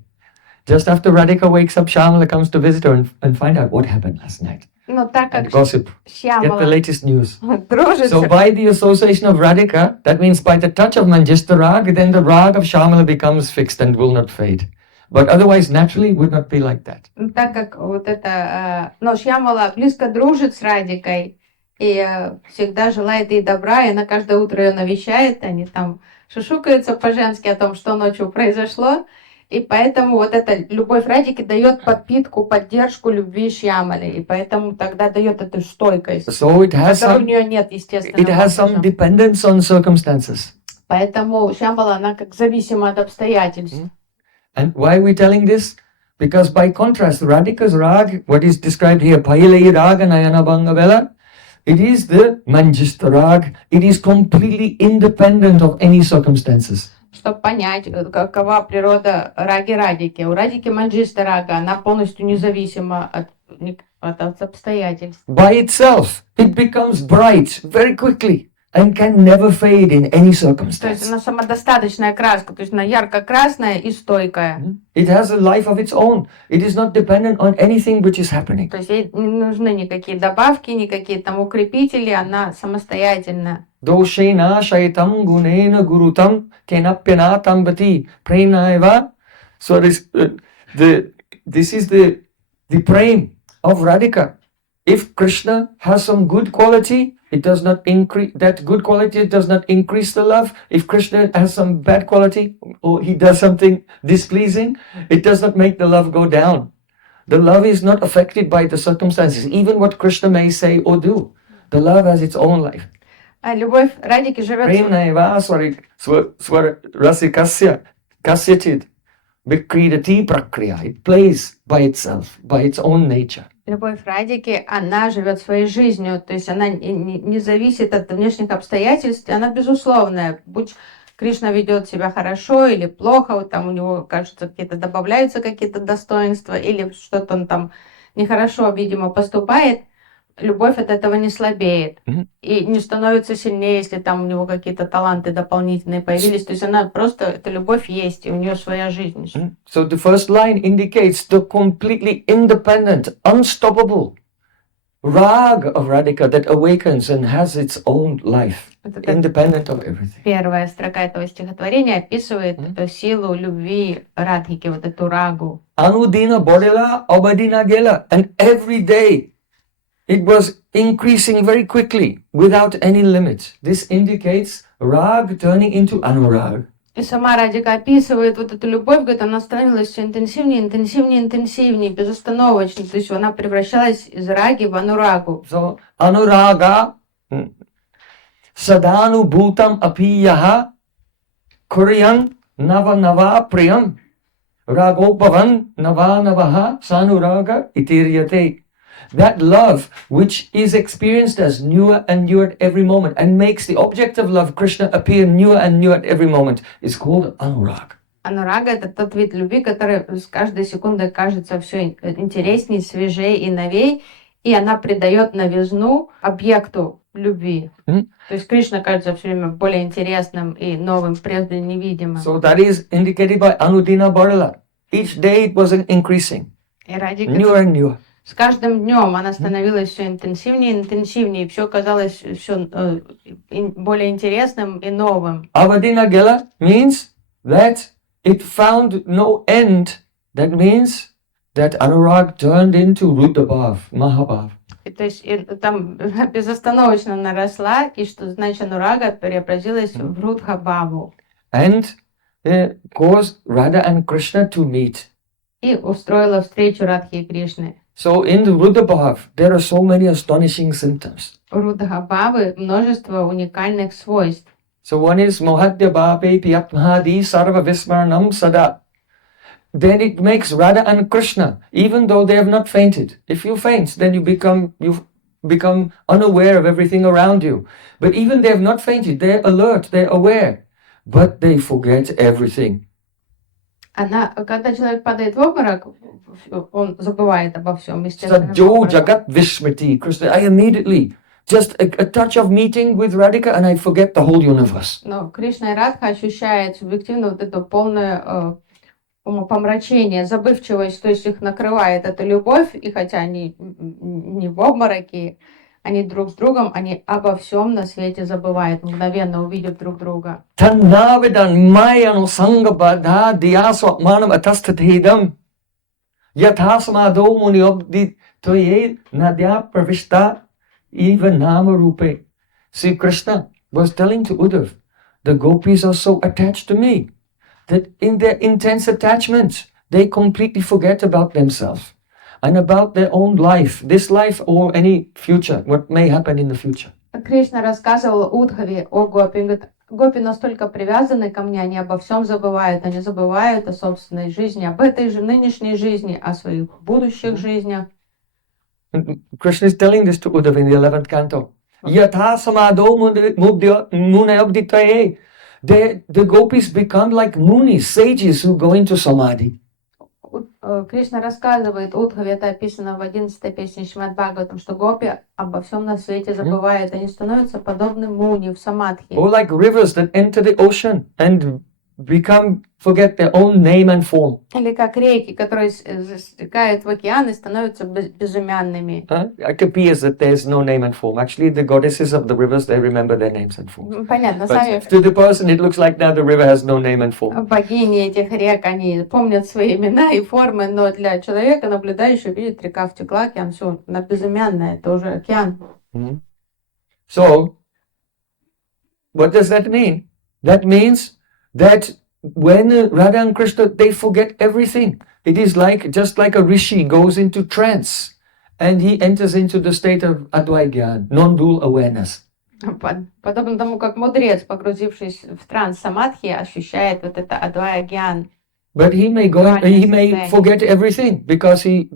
just after Radhika wakes up, Shamala comes to visit her and find out what happened last night. Но так And как gossip, get the Шьямала latest news. дружит, So by the association of Radhika, that means by the touch of Manjista rag, then the rag of Shamala becomes fixed and will not fade. But otherwise, naturally, it would not be like that. так как вот это, но Шьямала близко дружит с Радикой и всегда желает ей добра, и она каждое утро ее навещает, они там шушукаются по-женски о том, что ночью произошло, и поэтому вот эта любовь Радики дает подпитку, поддержку любви Шьямали, и поэтому тогда дает эту стойкость, So it has которой у some, нее нет, естественно. it has some dependence on circumstances. Поэтому Шьямала, она как зависима от обстоятельств. And why are we telling this? Because by contrast, Radhika's rag, what is described here, Pailai raga nayana bangavela, it is the Manjista rag. It is completely independent of any circumstances. Чтобы понять, какова природа раги Радики. У Радики Манджиста рага, она полностью независима от обстоятельств. By itself, it becomes bright very quickly and can never fade in any То есть circumstance. она самодостаточная краска, то есть она ярко-красная и стойкая. It has a life of its own. It is not dependent on anything which is happening. То есть ей не нужны никакие добавки, никакие там укрепители, она самостоятельна. Doshena shaitam gunena gurutam kenapyanatam bati premnaiva. So this is the prem of Radhika. If Krishna has some good quality, it does not increase that good quality. It does not increase the love. If Krishna has some bad quality or he does something displeasing, it does not make the love go down. The love is not affected by the circumstances, even what Krishna may say or do. The love has its own life. А любовь Радики живет... Premnaiva swarasikasya kasyachid vikridati prakriya. It plays by itself, by its own nature. Любовь Радики, она живет своей жизнью, то есть она не зависит от внешних обстоятельств, она безусловная. Будь Кришна ведет себя хорошо или плохо, вот там у него, кажется, добавляются какие-то достоинства, или что-то он там нехорошо, видимо, поступает, любовь от этого не слабеет и не становится сильнее, если там у него какие-то таланты дополнительные появились. То есть она просто, эта любовь есть, и у нее своя жизнь. So the first line indicates the completely independent, unstoppable rag of Radhika that awakens and has its own life, independent of everything. Первая строка этого стихотворения описывает эту силу любви Радхики, вот эту рагу. Anudina bodila abadina gela, and every day it was increasing very quickly without any limits. This indicates rag turning into anurag. И сама Радика описывает вот эту любовь, говорит, она становилась все интенсивнее, интенсивнее, интенсивнее, безостановочно. То есть она превращалась из раги в анурагу. So anuraga sadanu bhutam apiyaha kuryan nava nava priyam ragopavan nava navaha sanuraga itiryate. That love which is experienced as newer and newer at every moment and makes the object of love, Krishna, appear newer and newer at every moment is called anurag. Анурага — это тот вид любви, который с каждой секундой кажется все интереснее, свежее и новей, и она придает новизну объекту любви. То есть Кришна кажется все время более интересным и новым, прежде невидимым. So that is indicated by Anudina Barala. Each day it was increasing, newer and newer. С каждым днем она становилась все интенсивнее и интенсивнее, и все казалось все более интересным и новым. Avadina Gela means that it found no end. That means that Anurag turned into Rudabhav, Mahabhav. То есть там безостановочно наросла, и что значит Анурага преобразилась в Рудхабхаву. And caused Radha and Krishna to meet. И устроила встречу Радхи и Кришны. So in the Rudabhav, there are so many astonishing symptoms. У Рудхабхавы множество уникальных свойств. So one is Mohadya Bhape Piyatmhadi Sarva Vismaranam Sada. Then it makes Radha and Krishna, even though they have not fainted. If you faint, then you become unaware of everything around you. But even they have not fainted, they're alert, they're aware, but they forget everything. Когда человек падает в обморок, он забывает обо всем. Sadjo Jagat Vishmati, Krishna, I immediately, just a touch of meeting with Radhika and I forget the whole universe. Но Кришна и Радха ощущают субъективно вот это полное умопомрачение, забывчивость, то есть их накрывает эта любовь, и хотя они не в обмороке, они друг с другом, они обо всем на свете забывают, мгновенно увидев друг друга. Tannavidan mayano sangabadha diyaswatmanam atastatedam yathasmado muniobdi toye nadya pravishta eva nama rupe. See, Krishna was telling to Uddhav, the gopis are so attached to me that in their intense attachment, they completely forget about themselves and about their own life, this life or any future, what may happen in the future. Кришна рассказывал Удхаве о гопи. Он говорит, гопи настолько привязаны ко мне, они обо всем забывают. Они забывают о собственной жизни, об этой же нынешней жизни, о своих будущих жизнях. Krishna is telling this to Uddhava in the 11th canto. Yatha samado munayabditaye. The gopis become like munis, sages who go into samadhi. Кришна рассказывает Удхаве, это описано в 11-й песне Шримад Бхагаватам, что гопи обо всем на свете забывают, они становятся подобны муни в самадхи. Or like rivers that enter the ocean and forget their own name and form. Или как реки, которые стекают в океан и становятся безымянными. It appears that there's no name and form. Actually, the goddesses of the rivers, they remember their names and forms. Понятно, But to the person, it looks like now the river has no name and form. Богини этих рек, они помнят свои имена и формы, но для человека, наблюдающего, видит, река втекла, океан, все, она безымянная, это уже океан. So, what does that mean? That means that when Radha and Krishna, they forget everything. It is just like a rishi goes into trance and he enters into the state of Advaigyan, non-dual awareness. Подобно тому, как мудрец, погрузившись в транс самадхи, ощущает вот это адвайагьян. But he may forget everything because he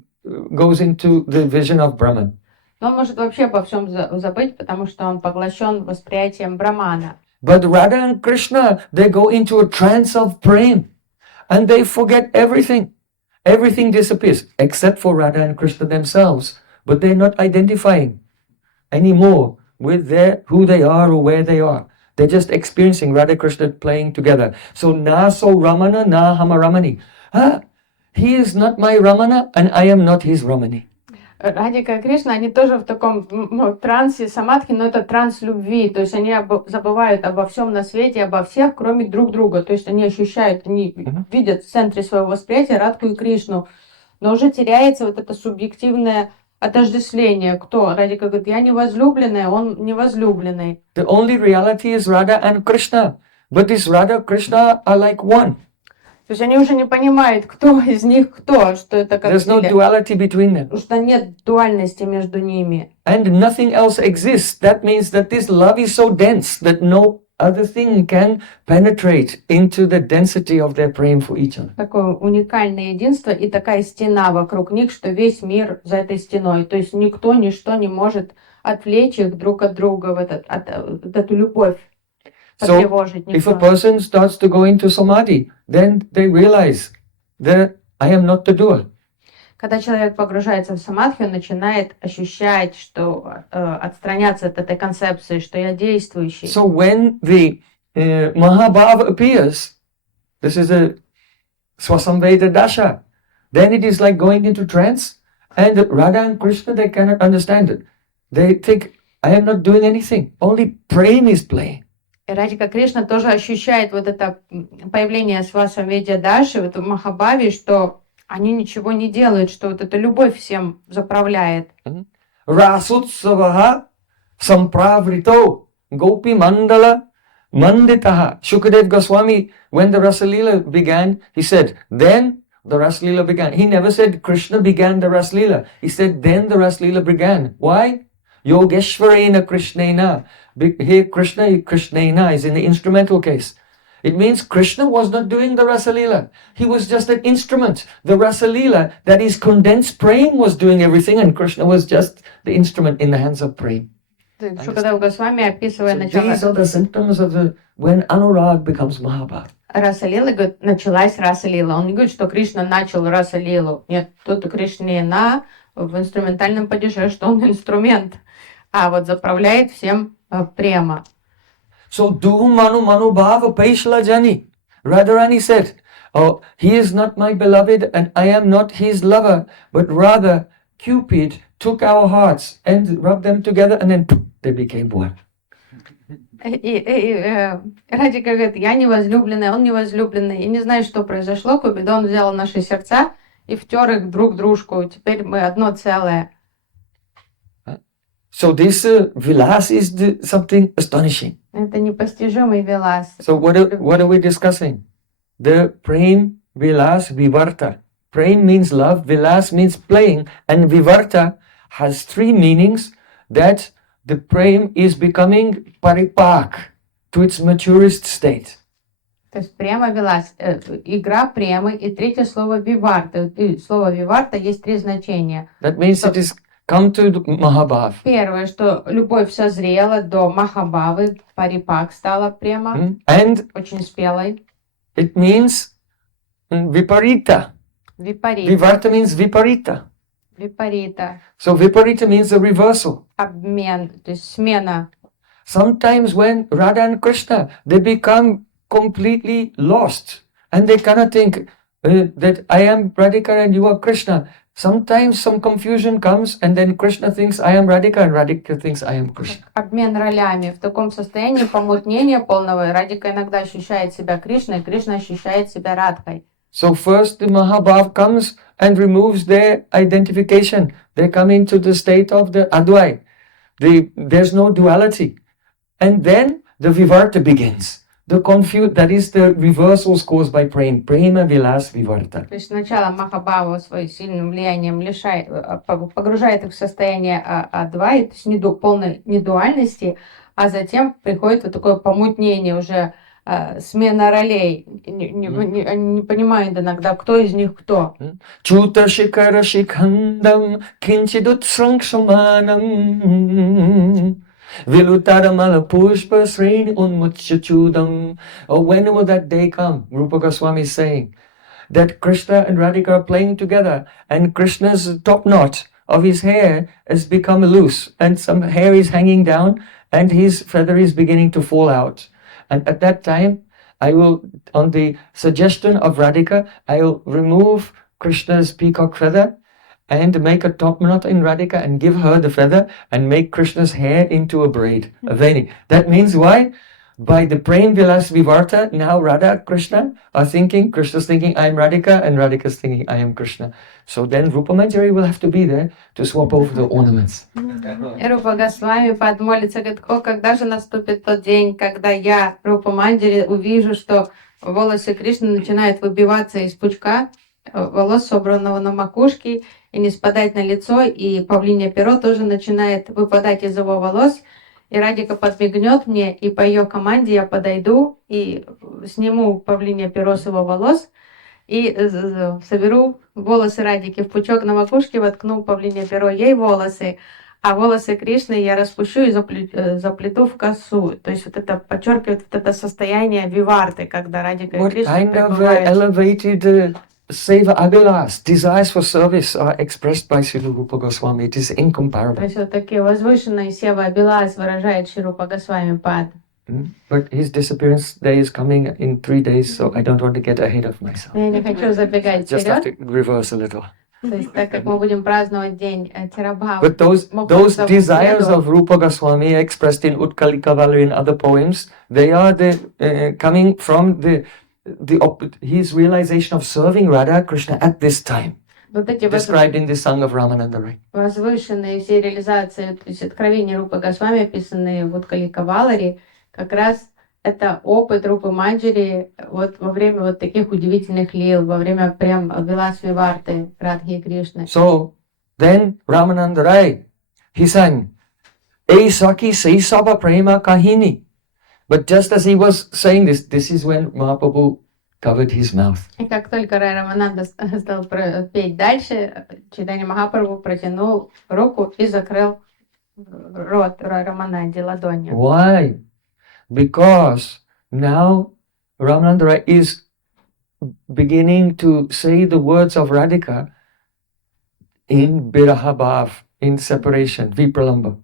goes into the vision of Brahman. Но он может вообще обо всем забыть, потому что он поглощен восприятием Брамана. But Radha and Krishna, they go into a trance of Prem and they forget everything. Everything disappears except for Radha and Krishna themselves. But they're not identifying anymore with who they are or where they are. They're just experiencing Radha Krishna playing together. So na so Ramana, na hama Ramani. He is not my Ramana and I am not his Ramani. Радика и Кришна, они тоже в таком трансе самадхи, но это транс любви, то есть они забывают обо всем на свете, обо всех, кроме друг друга, то есть они ощущают, они видят в центре своего восприятия Радху и Кришну, но уже теряется вот это субъективное отождествление. Кто? Радика говорит, я не возлюбленная, он не возлюбленный. The only reality is Radha and Krishna, but this Radha Krishna are like one. То есть они уже не понимают, кто из них кто, что это как There's no duality between them. Потому что нет дуальности между ними. And nothing else exists. That means that this love is so dense that no other thing can penetrate into the density of their praying for each other. Такое уникальное единство и такая стена вокруг них, что весь мир за этой стеной. То есть никто, ничто не может отвлечь их друг от друга, эту любовь потревожить. If a person starts to go into samadhi, then they realize that I am not the doer. Когда человек погружается в самадхи, он начинает ощущать, что отстраняться от этой концепции, что я действующий. So when the Mahabhava appears, this is a Samvada dasha, then it is like going into trance, and Radha and Krishna, they cannot understand it. They think, I am not doing anything, only Prem is playing. И Радика Кришна тоже ощущает вот это появление Свасамведи Даши, в этом Махабхаве, что они ничего не делают, что вот эта любовь всем заправляет. Rasutsavaha sampravrito gopi mandala manditaha. Shukadev Goswami, when the Rasalila began, he said, then the Rasalila began. He never said Krishna began the Rasalila. He said, then the Rasalila began. Why? Yogeshwarena Krishnena. Here Krishna, Krishnena is in the instrumental case. It means Krishna was not doing the Rasalila. He was just an instrument. The Rasalila, that is condensed Prem, was doing everything, and Krishna was just the instrument in the hands of Prem. Шукадев Госвами, описывая начало These are the symptoms of when Anurag becomes Mahabharata. Расалила, говорит, началась Расалила. Он не говорит, что Кришна начал Расалилу. Нет, тут Кришнена в инструментальном падеже, что он инструмент, а вот заправляет всем према. So Duhum Manu Bhava Paishla Jani. Radharani said, oh, he is not my beloved and I am not his lover, but rather Cupid took our hearts and rubbed them together and then they became one. Радика говорит, я не возлюбленная, он не возлюбленный. И не знаю, что произошло. Купидон взял наши сердца и втер их друг дружку. Теперь мы одно целое. So this vilas is something astonishing. Это непостижимый вилас. So what are we discussing? The Prem Vilas Vivarta. Prem means love, Vilas means playing, and Vivarta has three meanings, that the Prem is becoming paripak, to its maturest state. То есть према вилас, игра премы, и третье слово виварта. И слово виварта есть три значения. That means it is come to Mahabhav. Первое, что любовь созрела до Махабхавы, парипак стала према, And очень спелой. it means viparita. Випарита. Vivarta means viparita. Випарита. So viparita means the reversal. Обмен, то есть смена. Sometimes when Radha and Krishna, they become completely lost and they cannot think that I am Radhika and you are Krishna. Sometimes some confusion comes and then Krishna thinks I am Radhika and Radhika thinks I am Krishna. Обмен ролями. В таком состоянии помутнения полного Радика иногда ощущает себя Кришной, Кришна ощущает себя Радхой. So first the Mahabhav comes and removes their identification. They come into the state of the Advai. There's no duality. And then the Vivarta begins. That is the reversals caused by Prem. Prema Vilas Vivarta. То есть сначала Махабхава своим сильным влиянием погружает их в состояние адвай, то есть полной недуальности, а затем приходит вот такое помутнение, уже смена ролей. Они не понимают иногда, кто из них кто. Chuta Shikara Shikhandam Kinchidut Sranksamanam Vilutaramala Pushpa Sreni Unmuchachudam. Oh, when will that day come? Rupa Goswami is saying that Krishna and Radhika are playing together and Krishna's top knot of his hair has become loose and some hair is hanging down and his feather is beginning to fall out. And at that time, I will, on the suggestion of Radhika, I will remove Krishna's peacock feather and make a top knot in Radhika and give her the feather and make Krishna's hair into a braid, a veni. That means why? By the Prem Vilas Vivarta, now Radha, Krishna are thinking, Krishna's thinking I am Radhika and Radhika's thinking I am Krishna. So then Rupa Manjari will have to be there to swap over the ornaments. Рупа Госвами подмолится, говорит, о, когда же наступит тот день, когда я, Рупа Манджари, увижу, что волосы Кришны начинают выбиваться из пучка волос, собранного на макушке, и не спадать на лицо, и павлинье перо тоже начинает выпадать из его волос, и Радика подмигнет мне, и по ее команде я подойду и сниму павлинье перо с его волос, и соберу волосы Радики в пучок на макушке, воткну павлинье перо ей волосы, а волосы Кришны я распущу и заплету в косу. То есть вот это подчеркивает вот это состояние виварты, когда Радика и What Кришна kind of пребывают. elevated seva abhilas, desires for service are expressed by Srila Rupa Goswami. It is То incomparable. есть вот такие возвышенные сева абилас выражает Шрупа Госвами Пад. But his disappearance day is coming in 3 days, so I don't want to get ahead of myself. Но я не хочу забегать Just have вперед. to reverse a little. То есть так как мы будем праздновать день Тирабхавы, But those desires of Rupa Goswami expressed in Utkalikavalli and other poems, they are coming from his realization of serving Radha Krishna at this time, вот эти described in the song of Ramananda, right? возвышенные все реализации, то есть откровения Рупы Госвами, описанные в Уткалика-Валари, как раз это опыт Рупы Манджари вот во время вот таких удивительных лил, во время прям Вилас Виварты Радхи и Кришны. So then Ramananda Rai, he sang, "Ei Saki Sei Saba Prema Kahini." But just as he was saying this is when Mahaprabhu covered his mouth. И как только Рай Рамананда стал петь дальше, Чайтанья Махапрабху протянул руку и закрыл рот Рай Рамананде ладонью. Why? Because now Ramananda Rai is beginning to say the words of Radhika in bheda-abheda-tattva, in separation, vipralamba,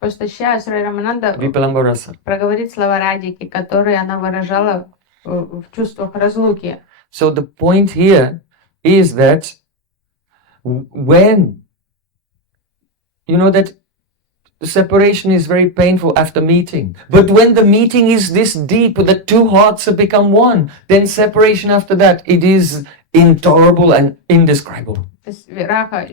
Потому что сейчас Рай Рамананда vipralamba rasa. проговорит слова Радики, которые она выражала в чувствах разлуки. So the point here is that when you know that separation is very painful after meeting, but when the meeting is this deep that two hearts have become one, then separation after that, it is intolerable and indescribable. То есть раха,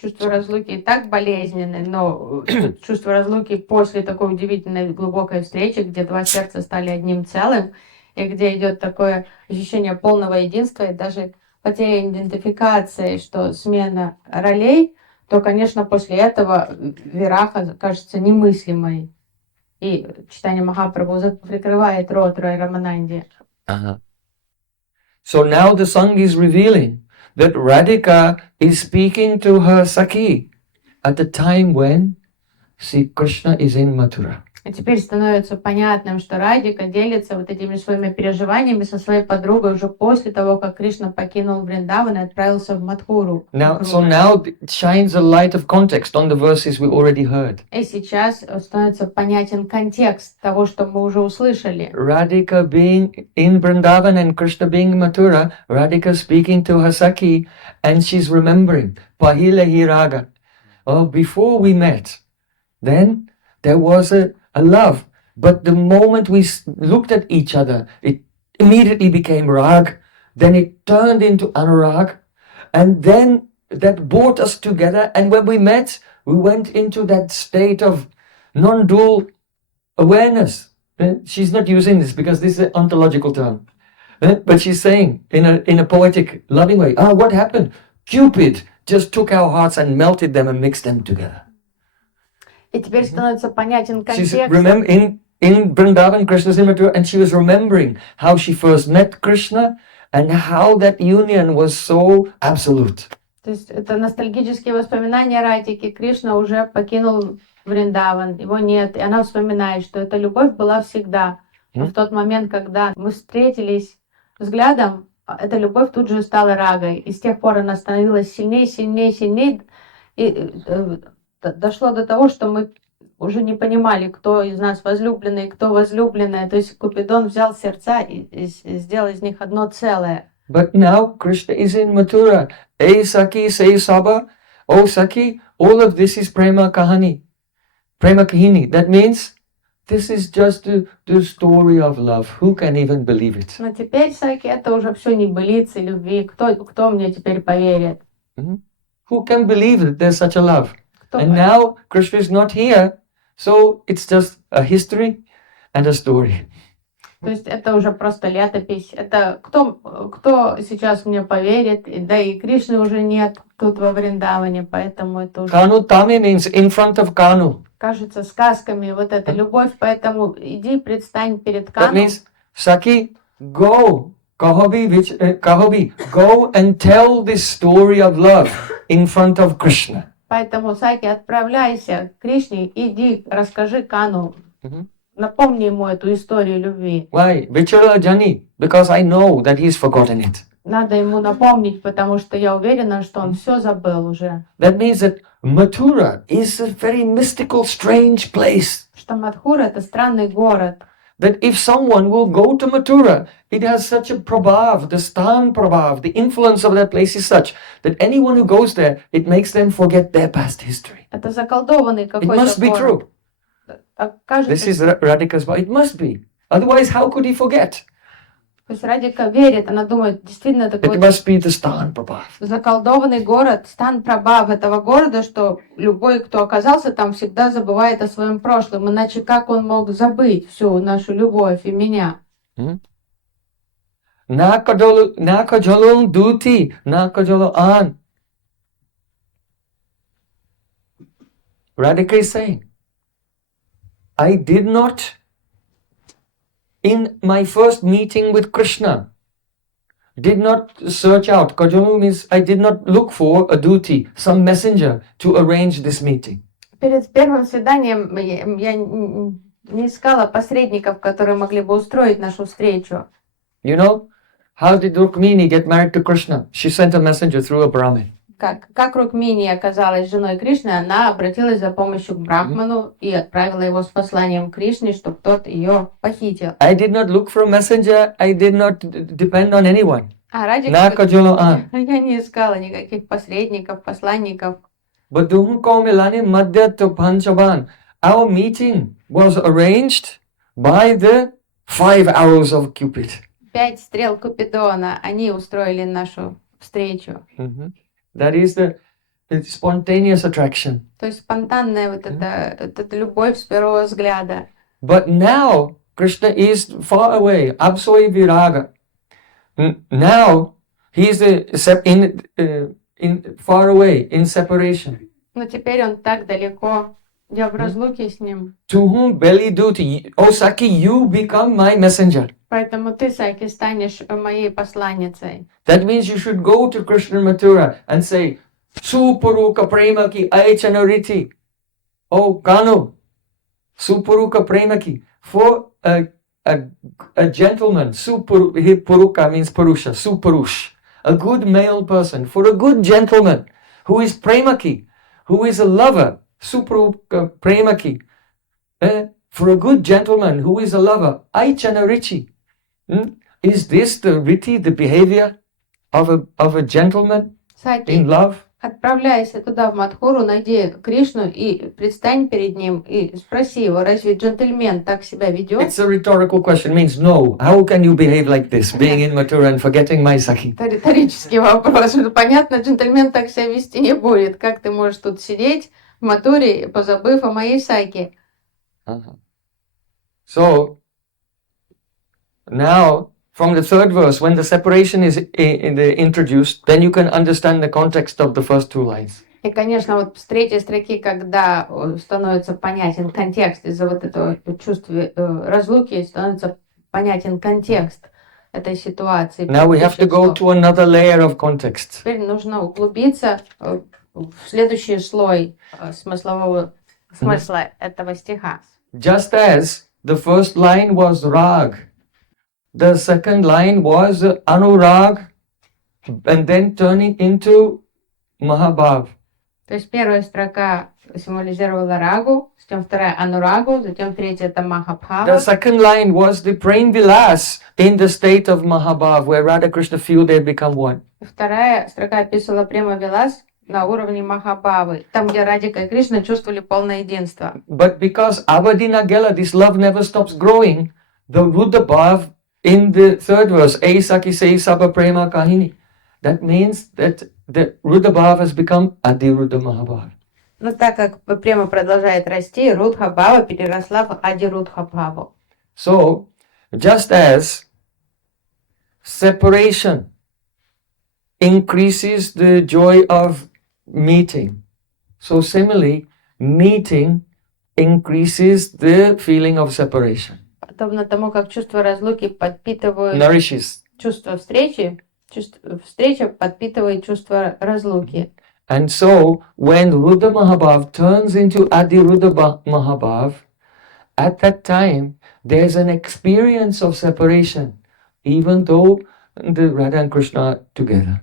чувство разлуки так болезненное, но чувство разлуки после такой удивительной глубокой встречи, где два сердца стали одним целым, и где идет такое ощущение полного единства и даже потеря идентификации, что смена ролей, то, конечно, после этого вираха кажется немыслимой. И Чайтанья Махапрабху прикрывает рот Рай Рамананде. So now the song is revealing that Radhika is speaking to her Sakhi at the time when Sri Krishna is in Mathura. И теперь становится понятным, что Радика делится вот этими своими переживаниями со своей подругой уже после того, как Кришна покинул Вриндаван и отправился в Мадхуру. So now it shines a light of context on the verses we already heard. И сейчас становится понятен контекст того, что мы уже услышали. Radhika being in Vrindavan and Krishna being in Mathura, Radhika speaking to her Sakhi, and she's remembering Pahila hi raga. Oh, before we met, then there was a love, but the moment we looked at each other, it immediately became rag, then it turned into anurag, and then that brought us together, and when we met, we went into that state of non-dual awareness. She's not using this because this is an ontological term, but she's saying in a poetic, loving way, what happened? Cupid just took our hearts and melted them and mixed them together. И теперь становится понятен контекст. She's in Vrindavan, Krishna's in Mathura, and she was remembering how she first met Krishna and how that union was so absolute. То есть это ностальгические воспоминания Радики. Кришна уже покинул Вриндаван, его нет. И она вспоминает, что эта любовь была всегда. Но в тот момент, когда мы встретились взглядом, эта любовь тут же стала рагой. И с тех пор она становилась сильнее, сильнее, сильнее. И дошло до того, что мы уже не понимали, кто из нас возлюбленный, кто возлюбленная. То есть Купидон взял сердца и сделал из них одно целое. But now Krishna is in Mathura. Ei Sakhi, Sei Saba. Oh Sakhi, all of this is Prema Kahani. Prema Kahini. That means this is just the story of love. Who can even believe it? Но теперь, Саки, это уже все небылицы любви. Кто мне теперь поверит? Who can believe that there's such a love? And now Krishna is not here, so it's just a history and a story. То есть это уже просто летопись. Это кто сейчас мне поверит? Да и Кришны уже нет тут во Вриндаване, поэтому это уже Kanu Tami means in front of Kanu. кажется сказками. Вот эта любовь, поэтому иди предстань перед That Кану. means, Saki, go. Kahobi, go and tell this story of love in front of Krishna. Поэтому, Саки, отправляйся к Кришне, иди, расскажи Кану, Mhm. напомни ему эту историю любви. Why? Vichala Jani, because I know that he's forgotten it. Надо ему напомнить, потому что я уверена, что он все забыл уже. That means that Mathura is a very mystical, strange place. Что Мадхура — это странный город. That if someone will go to Mathura, it has such a prabhav, the stan prabhav, the influence of that place is such that anyone who goes there, it makes them forget their past history. Это заколдованный It какой-то must be город. true. Так This кажется, is Radhika's voice. It must be. Otherwise, how could he forget? то есть Радика верит, она думает, действительно It такой must be the stan prabhav. заколдованный город, стан прабхав этого города, что любой, кто оказался там, всегда забывает о своем прошлом. Иначе как он мог забыть всю нашу любовь и меня? Nakajolung duti, nakajolo an. Radhika is saying, I did not, in my first meeting with Krishna, did not search out. Kajolu means I did not look for a duty, some messenger to arrange this meeting. Перед первым свиданием я не искала посредников, которые могли бы устроить нашу встречу. You know, how did Rukmini get married to Krishna? She sent a messenger through a Brahmin. Как Рукмини оказалась женой Кришны, она обратилась за помощью к Брахману и отправила его с посланием к Кришне, чтобы тот ее похитил. I did not look for a messenger. I did not depend on anyone. А Радика Nakajolo an. я не искала никаких посредников, посланников. But Duhunko Milani Madhya to Panchaban. Our meeting was arranged by the 5 arrows of Cupid. 5 стрел Купидона, они устроили нашу встречу. That is the spontaneous attraction. То есть спонтанная вот эта любовь с первого взгляда. But now Krishna is far away, Absoi Viraga. Now he is in far away, in separation. Но теперь он так далеко, я в разлуке с ним. To whom belly duty? Oh Saki, you become my messenger. Поэтому ты, Саки, станешь моей посланницей. That means you should go to Krishna Mathura and say, Supuruka Premaki Aichanariti. Oh Kanu, Supuruka Premaki. For a gentleman, Puruka means Purusha, Supurush. A good male person, for a good gentleman who is Premaki, who is a lover, Supuruka Premaki. For a good gentleman who is a lover, Aichanarichi. Is this the riti, the behavior of a gentleman in love? Отправляйся туда, в Мадхуру, найди Кришну и предстань перед ним и спроси его, разве джентльмен так себя ведет? It's a rhetorical question. It means no. How can you behave like this, being in Mathura and forgetting my Saki? Это риторический вопрос. Понятно, джентльмен так себя вести не будет. Как ты можешь тут сидеть в Матуре, позабыв о моей Саке? So, now, from the third verse, when the separation is introduced, then you can understand the context of the first 2 lines. И, конечно, вот с 3 строки, когда становится понятен контекст из-за вот этого чувства разлуки, становится понятен контекст этой ситуации. Now we have to go to another layer of context. Теперь нужно углубиться в следующий слой смысла этого стиха. Just as the first line was rag, the second line was anurag, and then turning into mahabhav. То есть первая строка символизировала рагу, затем вторая анурагу, затем третья это махабхава. The second line was the Prem Vilas in the state of mahabhav, where Radha Krishna feel they become one. Вторая строка описывала према вилас на уровне махабхавы, там, где Радика и Кришна чувствовали полное единство. But because Avadina Gela, this love never stops growing, the Rudabhav in the third verse, Aisaki Sei Sabha Prema Kahini, that means that the Rudabhav has become Adiruddha Mahabhav. Но так как према продолжает расти, Рудха-бхава переросла в Ади-Рудха-бхаву. So, Just as separation increases the joy of meeting, so similarly, meeting increases the feeling of separation. Подобно тому, как чувство разлуки подпитывают Nourishes. чувство встречи, встреча подпитывает чувство разлуки. And so, when Rudra Mahabhav turns into Adi Rudra Mahabhav, at that time, there's an experience of separation, even though the Radha and Krishna are together.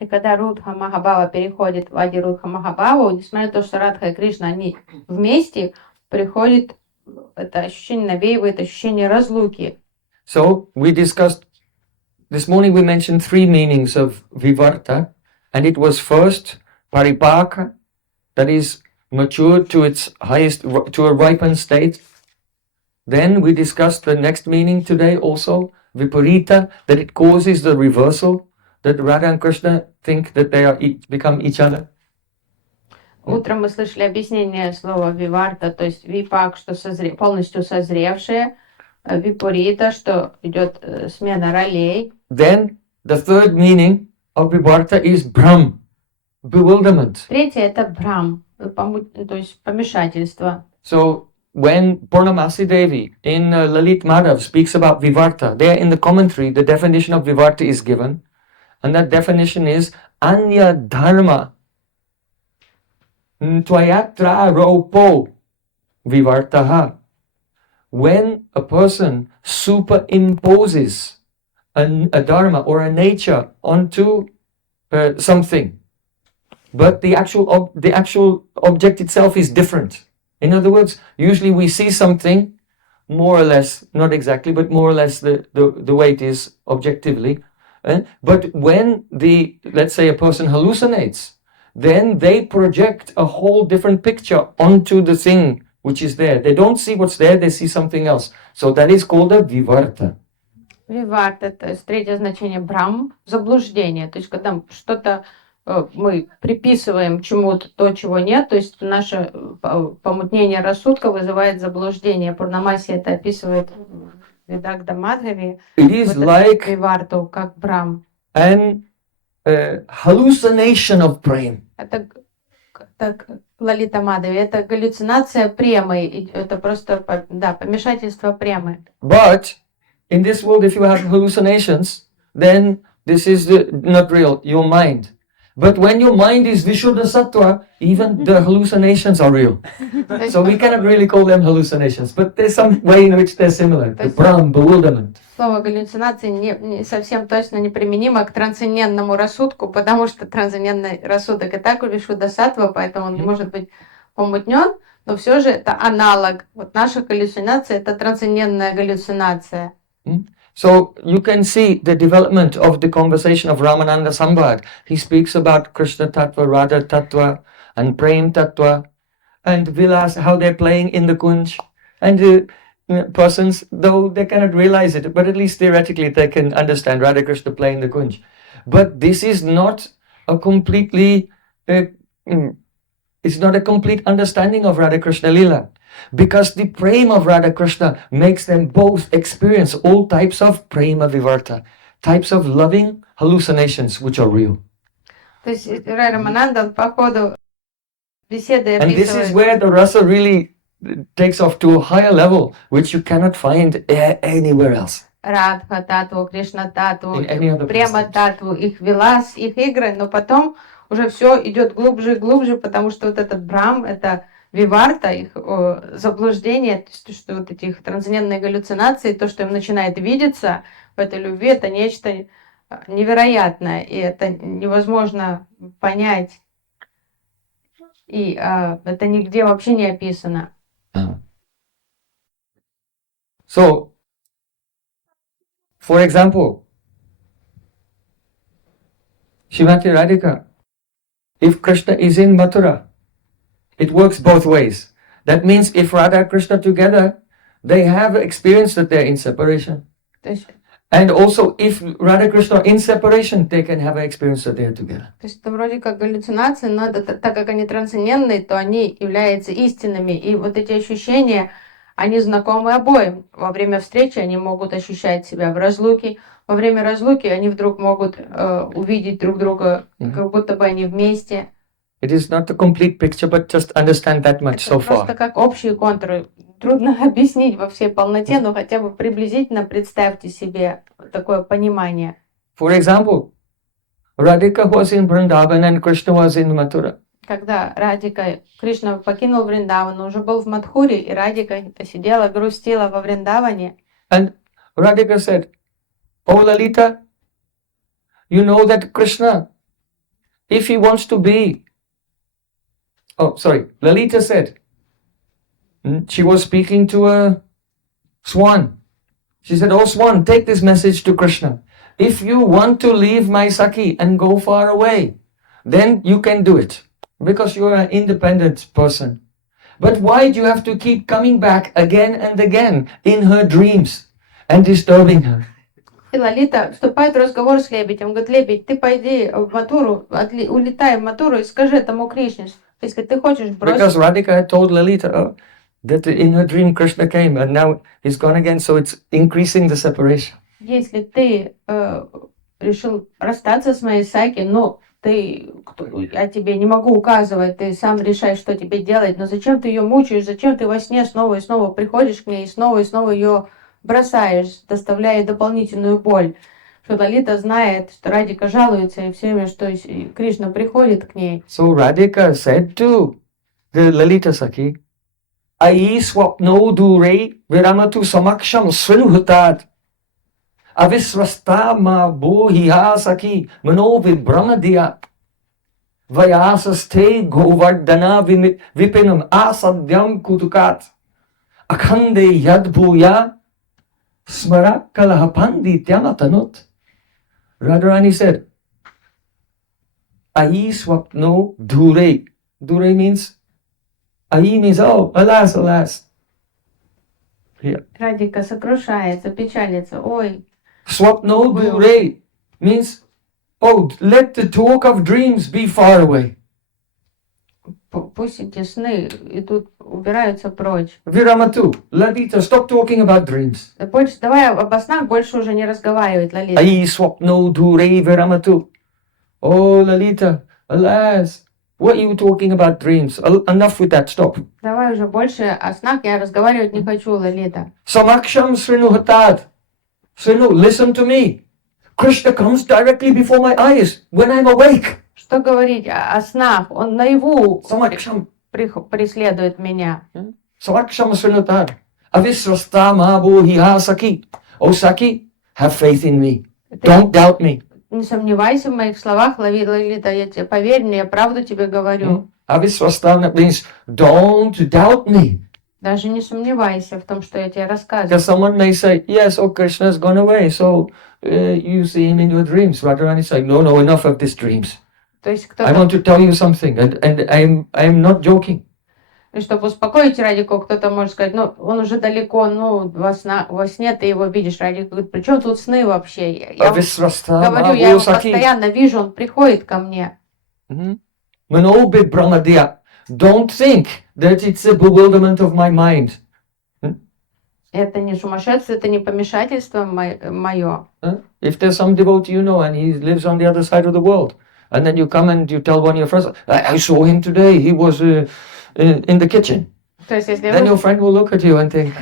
И когда Рудха Махабхава переходит в Ади Рудха Махабхаву, несмотря на то, что Радха и Кришна, они вместе, приходит это ощущение, навеивает ощущение разлуки. So, we discussed, this morning we mentioned 3 meanings of Vivarta, and it was first, Paripaka, that is matured to its highest, to a ripened state. Then we discussed the next meaning today also, Viparita, that it causes the reversal, that Radha and Krishna think that they are become each other. Утром мы слышали объяснение слова виварта, то есть випак, что полностью созревшее, випорита, что идет смена ролей. Then the third meaning of vivarta is Brahm, bewilderment. Третье это брам, то есть помешательство. So when Purnamasi Devi in Lalit Madhav speaks about vivarta, there in the commentary the definition of vivarta is given, and that definition is anya dharma tvayatra ropo vivartaha. When a person superimposes a dharma or a nature onto something, but the actual object itself is different. In other words, usually we see something more or less, not exactly, but more or less the way it is objectively. But when let's say a person hallucinates, then they project a whole different picture onto the thing which is there. They don't see what's there, they see something else. So that is called a vivarta. Виварта, то есть третье значение брам, заблуждение. То есть когда что-то мы приписываем чему-то то, чего нет, то есть наше помутнение рассудка вызывает заблуждение. Пурнамаси это описывает в Видагда Мадхави. It is like виварту, как брам. An hallucination of Prem. Это Лалита Мадхави, это галлюцинация премы, это просто, да, помешательство премы. But in this world, if you have hallucinations, then this is not real, your mind. But when your mind is Vishuddha Sattva, even the hallucinations are real. So we cannot really call them hallucinations, but there's some way in which they're similar. The Brahm, bewilderment. Слово галлюцинации не совсем точно неприменимо к трансцендентному рассудку, потому что трансцендентный рассудок и так у Вишудда Саттва, поэтому он не может быть помутнен, но все же это аналог. Вот наша галлюцинация — это трансцендентная галлюцинация. So you can see the development of the conversation of Ramananda Samvada. He speaks about Krishna Tattva, Radha Tattva, and Prem Tattva, and Vilas, how they're playing in the Kunj. And persons, though they cannot realize it, but at least theoretically they can understand Radha Krishna playing the Kunj. But this is not a completely, it's not a complete understanding of Radha Krishna Lila. Because the prema of Radha Krishna makes them both experience all types of prema vivarta, types of loving hallucinations which are real. То есть Рамананда по ходу беседы And this is where the rasa really takes off to a higher level, which you cannot find anywhere else. Радха Татву, Кришна Татву, Према Татву, их вилас, их игры, но потом уже все идет глубже и глубже, потому что вот этот брам, это виварта, их заблуждение, что вот эти их трансцендентные галлюцинации, то, что им начинает видеться в этой любви, это нечто невероятное, и это невозможно понять, и это нигде вообще не описано. So, for example, Shrimati Radhika, if Krishna is in Mathura, it works both ways. That means if Radha and Krishna together, they have experienced that they're in separation. And also if Radha and Krishna are in separation, they can have an experience that they're together. То есть это вроде как галлюцинации, но это, так как они трансцендентные, то они являются истинными. И вот эти ощущения, они знакомы обоим. Во время встречи они могут ощущать себя в разлуке. Во время разлуки они вдруг могут увидеть друг друга, как будто бы они вместе. It is not the complete picture, but just understand that much Это so просто far. как общие контуры. Трудно объяснить во всей полноте, но хотя бы приблизительно представьте себе такое понимание. For example, Radhika was in Vrindavan and Krishna was in Mathura. Когда Радика, Кришна покинул Вриндаван, он уже был в Мадхуре, и Радика сидела, грустила во Вриндаване. And Radhika said, "Oh Lalita, you know that Krishna, if he wants to be..." Oh, sorry. Lalita said, she was speaking to a swan. She said, "Oh swan, take this message to Krishna. If you want to leave my Saki and go far away, then you can do it, because you are an independent person. But why do you have to keep coming back again and again in her dreams and disturbing her?" И Лалита вступает в разговор с лебедем. Он говорит: лебедь, ты пойди в Матуру, улетай в Матуру и скажи этому Кришне, если ты хочешь бросить. Because Radhika had told Lalita that in her dream Krishna came and now he's gone again, so it's increasing the separation. Если ты решил расстаться с моей Саки, ну, я тебе не могу указывать, ты сам решаешь, что тебе делать, но зачем ты ее мучаешь, зачем ты во сне снова и снова приходишь к ней и снова ее бросаешь, доставляя дополнительную боль. Что Лалита знает, что Радика жалуется и все время, что Кришна приходит к ней. So Radhika said to the Lalita Saki, "Ai swapno dure viramatu samaksham srinuhutat avisrasta ma bohiha saki mano vibramadiya vayasaste govardhana vipinam asadyam kutukat akhande yadbhuya smara kalahapandi tyamatanut." Radharani said, "Ai swapno dure." Dure means, ai means, oh, alas, alas. Yeah. Радика сокрушается, печалится. Ой. Swapno dure means, oh, let the talk of dreams be far away. Пусть эти сны идут, убираются прочь. Viramatu, Lalita, stop talking about dreams. Больше, давай об снах больше уже не разговаривать, Лалита. Ai swapno dure viramatu. Oh, Lalita, alas, what are you talking about dreams? Enough with that, stop. Давай уже больше о снах я разговаривать не хочу, Лалита. Samaksham srinuhatat. Srinu, listen to me. Krishna comes directly before my eyes when I'm awake. Что говорить о снах? Он наяву Samaksham. преследует меня. Samaksham srinuhatat. Avisrasta mahabhohiha saki. Oh Saki, have faith in me. Don't doubt me. Не сомневайся в моих словах, Лалита, я тебе поверь мне, я правду тебе говорю. Avisrasta means don't doubt me. Даже не сомневайся в том, что я тебе рассказываю. Because someone may say, yes, oh, Krishna has gone away, so you see him in your dreams. Radharani say, no, enough of these dreams. То есть I want to tell you something, and I'm not joking. И чтобы успокоить Радику, кто-то может сказать, ну, он уже далеко, ну, во сне ты его видишь. Радик говорит, при чем тут сны вообще? Я говорю, я его постоянно вижу, он приходит ко мне. Manobi Brahmadya, don't think that it's a bewilderment of my mind. Это не сумасшествие, это не помешательство мое. If there's some devotee you know and he lives on the other side of the world, and then you come and you tell one of your friends, I saw him today, he was in the kitchen. Then your friend will look at you and think,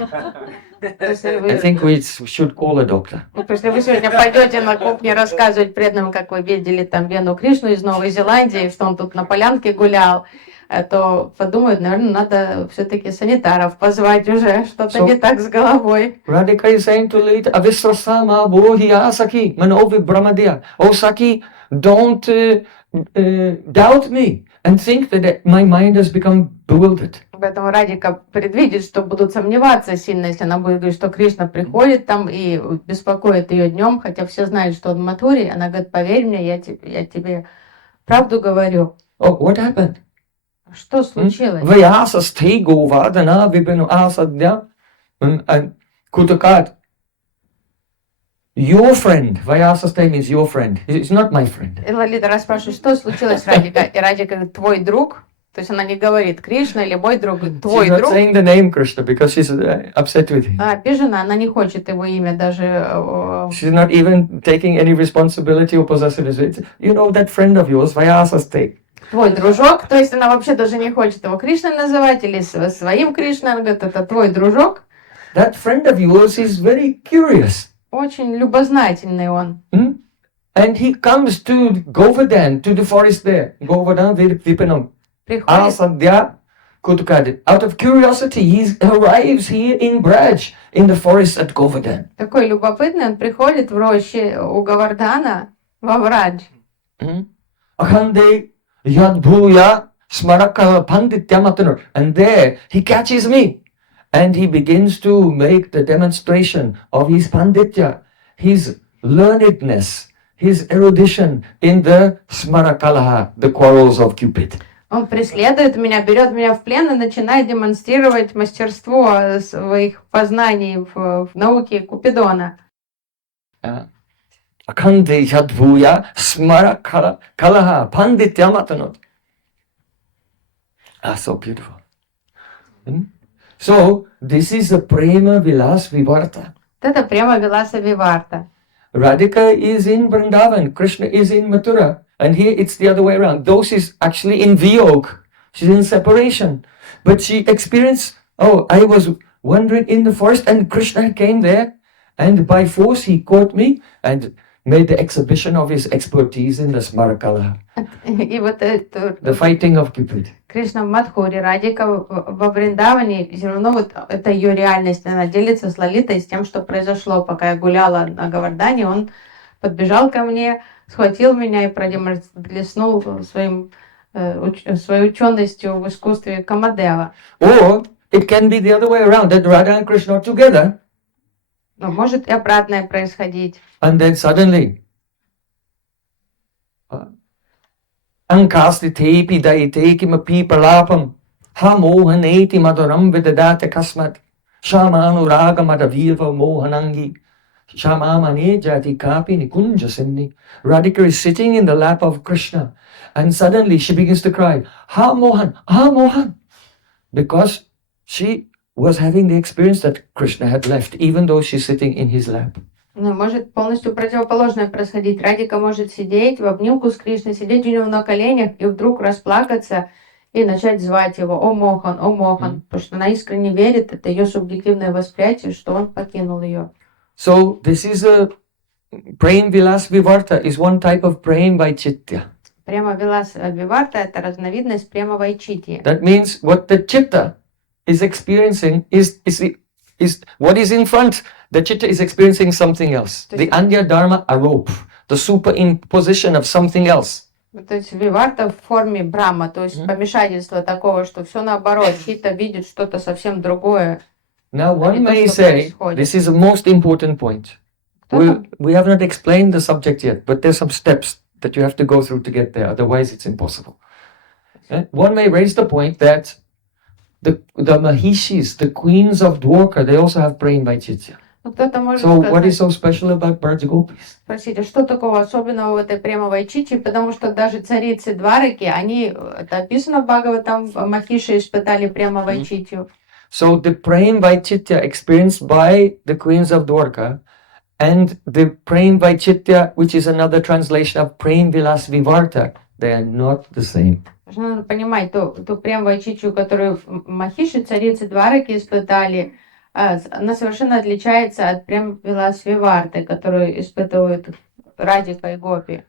I think we should call a doctor. Если вы сегодня пойдете на кухню рассказывать преданным, как вы видели там Вену Кришну из Новой Зеландии, что он тут на полянке гулял, то подумают, наверное, надо все-таки санитаров позвать уже, что-то не так с головой. Radhika is saying to Lalita, Avisrasama bohiya Saki, manovi brahmadya. Oh Saki, don't doubt me and think that my mind has become bewildered. Поэтому Радика предвидит, что будут сомневаться сильно, если она будет говорить, что Кришна приходит там и беспокоит ее днем, хотя все знают, что он в Матуре. Она говорит, поверь мне, я тебе правду говорю. Oh, what happened? Что случилось? Vayasaste govardhana vipinu asadya kutakat. Your friend. Vayasaste means your friend. It's not my friend. И Лалита расспрашивает, что случилось, Радика? И Радика говорит, твой друг? То есть она не говорит Кришна или мой друг, She's твой not друг. saying the name Krishna because she's upset with him. Обижена, она не хочет его имя даже. She's not even taking any responsibility or possessiveness. You know that friend of yours, Vyasasate. Твой дружок, то есть она вообще даже не хочет его Кришной называть или своим Кришной, она говорит, это твой дружок. That friend of yours is very curious. Очень любознательный он. And he comes to Govardhan, to the forest there. Govardhan, Vipanam. Приходит, Asadhya Kutukadi. Out of curiosity, he arrives here in Braj, in the forest at Govardhan. такой любопытный, он приходит в роще у Гавардхана во Врадж. Akhande Yadbhuya Smarakala Pandityamatanu. And there he catches me. And he begins to make the demonstration of his panditya, his learnedness, his erudition in the Smarakalaha, the quarrels of Cupid. Он преследует меня, берет меня в плен и начинает демонстрировать мастерство своих познаний в науке Купидона. Akhande Yadbhuya Smarakalaha Pandityamatanu. So beautiful. So, this is the Prema Vilas Vivarta. Это прямо Виласа Виварта. Radhika is in Vrindavan, Krishna is in Mathura, and here it's the other way around. Though she's actually in Viyog, she's in separation, but she experienced, oh, I was wandering in the forest and Krishna came there, and by force he caught me and made the exhibition of his expertise in the Smarakala, И вот это the fighting of Cupid. Кришна в Мадхуре, Радика во Вриндаване, все равно вот это ее реальность, она делится с Лалитой, с тем, что произошло, пока я гуляла на Гавардане, он подбежал ко мне, схватил меня и блеснул своей ученостью в искусстве Камадева. Or it can be the other way around, that Radha and Krishna are together, Но может и обратное происходить. and then suddenly Ankastite pidaite kimapi pralapam hamohaneti maduram vidadata kasmat shamanuraga madavirva mohanangi shamamane jati kapi nikunja sinni. Radhika is sitting in the lap of Krishna and suddenly she begins to cry, Ha Mohan, because she was having the experience that Krishna had left, even though she's sitting in his lap. Ну, может полностью противоположное происходить. Радика может сидеть в обнимку с Кришной, сидеть у него на коленях и вдруг расплакаться и начать звать его «О Мохан», потому что она искренне верит, это ее субъективное восприятие, что он покинул ее. So this is a Prem Vilas Vivarta is one type of Prem Vaichitya. Према Вилас Виварта — это разновидность према Вайчитьи. That means what the chitta is experiencing is what is in front. The chitta is experiencing something else. The Anya Dharma Arop, the superimposition of something else. То есть Виварта в форме Брахма, то есть помешательство такого, что все наоборот, чита видит что-то совсем другое. Now one may say, this is the most important point. We have not explained the subject yet, but there's some steps that you have to go through to get there, otherwise it's impossible. One may raise the point that the Mahishis, the queens of Dwarka, they also have Prem Vaichitya. Кто-то может So what is сказать, so special about Braj Gopis? спросите, что такого особенного в этой према Вайчитьи, потому что даже царицы Двараки, они, это описано в Бхагаватам, Махиши испытали према Вайчитью. So the Prem Vaichitya experienced by the queens of Dwarka and the Prem Vaichitya, which is another translation of Prem Vilas Vivarta, they are not the same. Нужно понимать, ту прем Вайчитью, которую Махиши, царицы Двараки испытали, она совершенно отличается от прем Вилас Виварты, которую испытывают Радика и Гопи.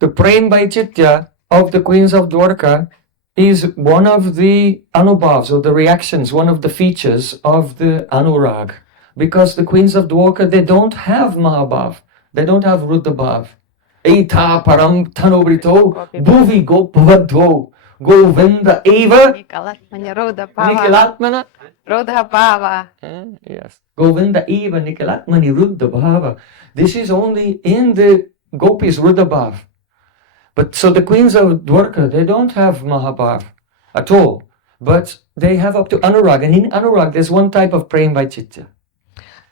The Prem Vaichitya of the queens of Dwarka is one of the anubhavs, or the reactions, one of the features of the anurag. Because the queens of Dwarka, they don't have Mahabhav, they don't have Ruddhabhav. Eita param tanobrito, bhuvi gopavadho, govinda eva, Nikilatmana. Рудхабхава. Yes. Govinda eva Nikilatmani Ruddhabhava. This is only in the gopis Ruddhabhav. But so the queens of Dwarka, they don't have Mahabhav at all. But they have up to Anurag. And in Anurag, there's one type of Prem Vaichitya.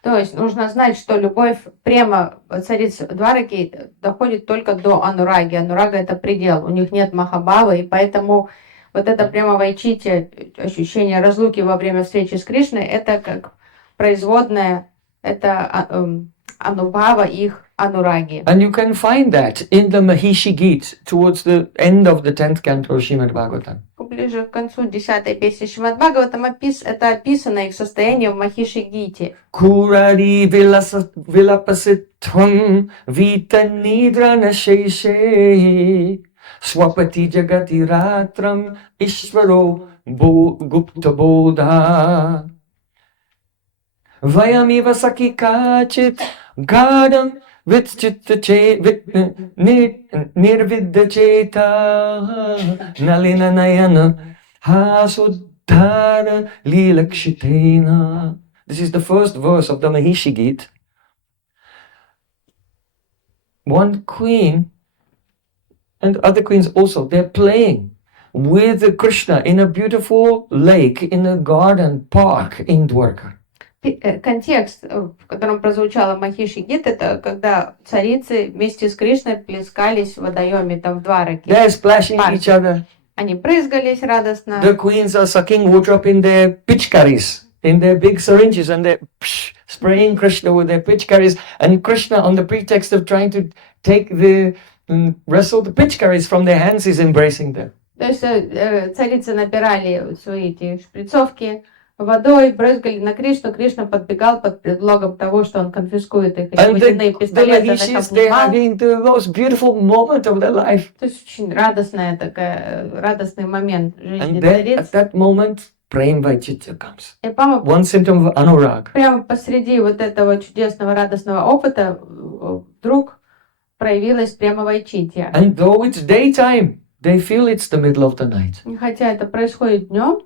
То есть нужно знать, что любовь према цариц Двараки доходит только до Анураги. Анурага — это предел, у них нет Махабхавы, и поэтому вот это прямо вайчити, ощущение разлуки во время встречи с Кришной, это как производная, это анубхава их анураги. And you can find that in the Mahishi Gita towards the end of the 10th canto of Srimad Bhagavatam. Ближе к концу 10-й песни Шримад Бхагаватам это описано их состояние в Махиши Гите. Kurari vilapasitvam vita nidra nasheshe swapati jagati ratram ishvaro gupta bodha vayamiva sakikachit gadam nirvidya cheta nalina nayana hasuddhara lilakshitena. This is the first verse of the Mahishi Gita. One queen and other queens also, they're playing with Krishna in a beautiful lake, in a garden park in Dwarka. Контекст, в котором прозвучала Махиши Гит, это когда царицы вместе с Кришной плескались в водоеме там в Двараке. They're splashing each other. Они прызгались радостно. The queens are sucking water up in their pitchkaris, in their big syringes, and they're spraying Krishna with their pitchkaris, and Krishna, on the pretext of trying to take wrestle the pitchkaris from their hands, is embracing them. То есть царицы набирали свои эти шприцовки водой, брызгали на Кришну. Кришна подбегал под предлогом того, что он конфискует их водяные пистолеты. They're having the most beautiful moment of their life. То есть очень радостный момент в жизни And then, цариц. at that moment, Prem Vaicitya comes. И One symptom of anurag. прямо посреди вот этого чудесного радостного опыта вдруг проявилась прямо вайчитья. And though it's daytime, they feel it's the middle of the night. Хотя это происходит днем,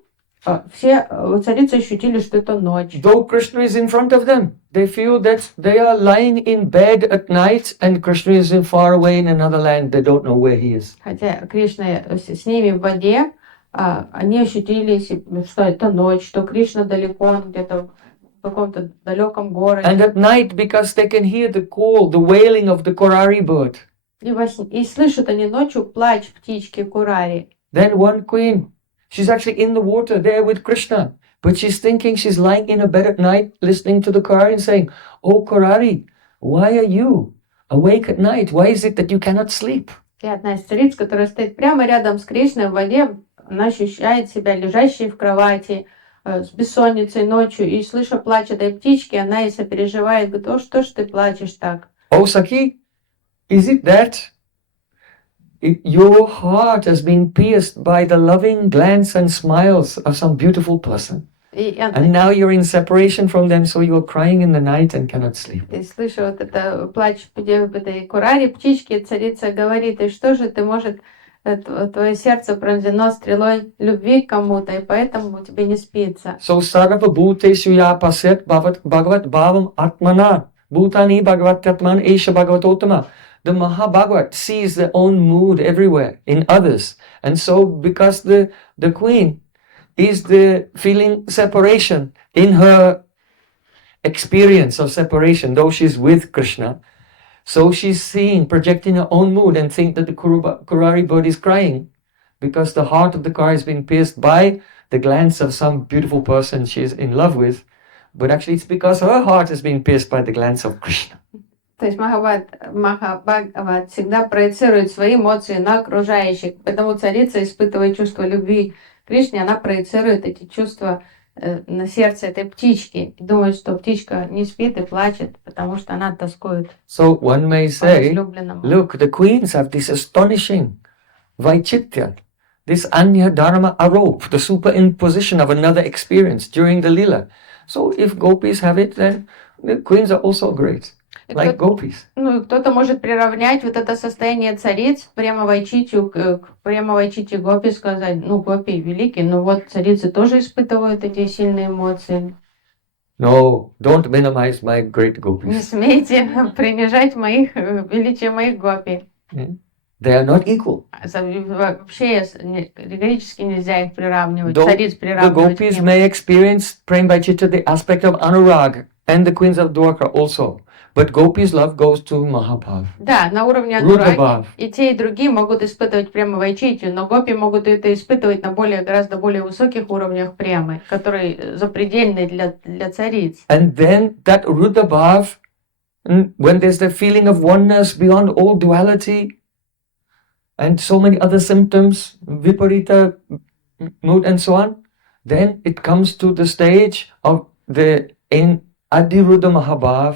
все царицы ощутили, что это ночь. Though Krishna is in front of them, they feel that they are lying in bed at night and Krishna is far away in another land. They don't know where he is. Хотя Кришна с ними в воде, они ощутили, что это ночь, что Кришна далеко, он где-то в каком-то далеком городе. And at night, because they can hear the call, the wailing of the Korari bird. И слышат они ночью плач птички Курари. Then one queen, she's actually in the water there with Krishna, but she's thinking she's lying in a bed at night, listening to the Korari and saying, "Oh Korari, why are you awake at night? Why is it that you cannot sleep?" И одна из цариц, которая стоит прямо рядом с Кришной в воде, она ощущает себя лежащей в кровати, с бессонницей ночью, и слыша плач этой птички, она и сопереживает, говорит: "О, что ж ты плачешь так?" Oh Saki, is it that your heart has been pierced by the loving glance and smiles of some beautiful person? And now you're in separation from them, so you're crying in the night and cannot sleep. И слыша вот это плач этой Курари, птички, царица говорит: "И что же ты, может, твое сердце пронзено стрелой любви к кому-то, и поэтому тебе не спится." So sarva bhuteshu ya paset bhagavat bhavam atmana bhutani bhagavat atman esha bhagavatotama. The Mahabhagavat sees their own mood everywhere in others, and so because the queen is the feeling separation in her experience of separation, though she's with Krishna, so she's seeing, projecting her own mood and think that the Kurari bird is crying because the heart of the Kar has been pierced by the glance of some beautiful person she's in love with, but actually it's because her heart has been pierced by the glance of Krishna. То есть Махабхагават всегда проецирует свои эмоции на окружающих, поэтому царица, испытывая чувство любви к Кришне, она проецирует эти чувства на сердце этой птички и думает, что птичка не спит и плачет, потому что она тоскует. So one may say, look, the queens have this astonishing Vaichitya, this Anya Dharma Arop, the superimposition of another experience during the Lila. So if gopis have it, then the queens are also great, like gopis. Ну, кто-то может приравнять вот это состояние цариц прямо вайчитию к прямо вайчити гопи, сказать: ну, гопи великие, но вот царицы тоже испытывают эти сильные эмоции. No, don't minimize my great gopis. Не смейте принижать величие моих гопи. They are not equal. Вообще категорически нельзя их приравнивать, Though цариц the приравнивать к gopis ним. may experience Prem Vaicitya, the aspect of anurag, and the queens of Dwarka also. But Gopi's love goes to Mahabhav, Да, на уровне анураги Rudabhav. и те, и другие могут испытывать према-вайчитью, но гопи могут это испытывать на гораздо более высоких уровнях премы, который запредельный для цариц. And then that Rudabhav, when there's the feeling of oneness beyond all duality and so many other symptoms, viparita mood and so on, then it comes to the stage of the in Adiruddha Mahabhav.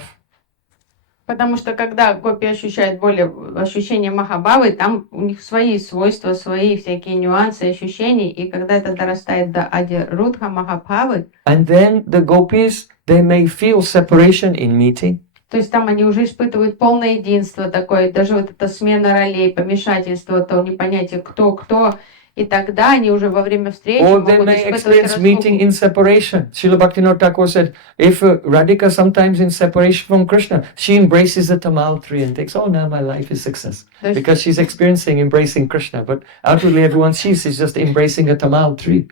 Потому что когда гопи ощущают более ощущение Махабхавы, там у них свои свойства, свои всякие нюансы ощущений, и когда это дорастает до Ади-рудха Махабхавы, And then the gopis, they may feel separation in meeting. то есть там они уже испытывают полное единство такое, даже вот эта смена ролей, помешательство, то непонятие кто, и тогда они уже во время встречи Or they могут may испытывать experience meeting разлуку. in separation. Srila Bhaktivinoda Thakur said, if Radhika sometimes in separation from Krishna, she embraces the tamal tree and thinks, oh, now my life is success. Because she's experiencing embracing Krishna. But outwardly everyone sees she's just embracing a tamal tree.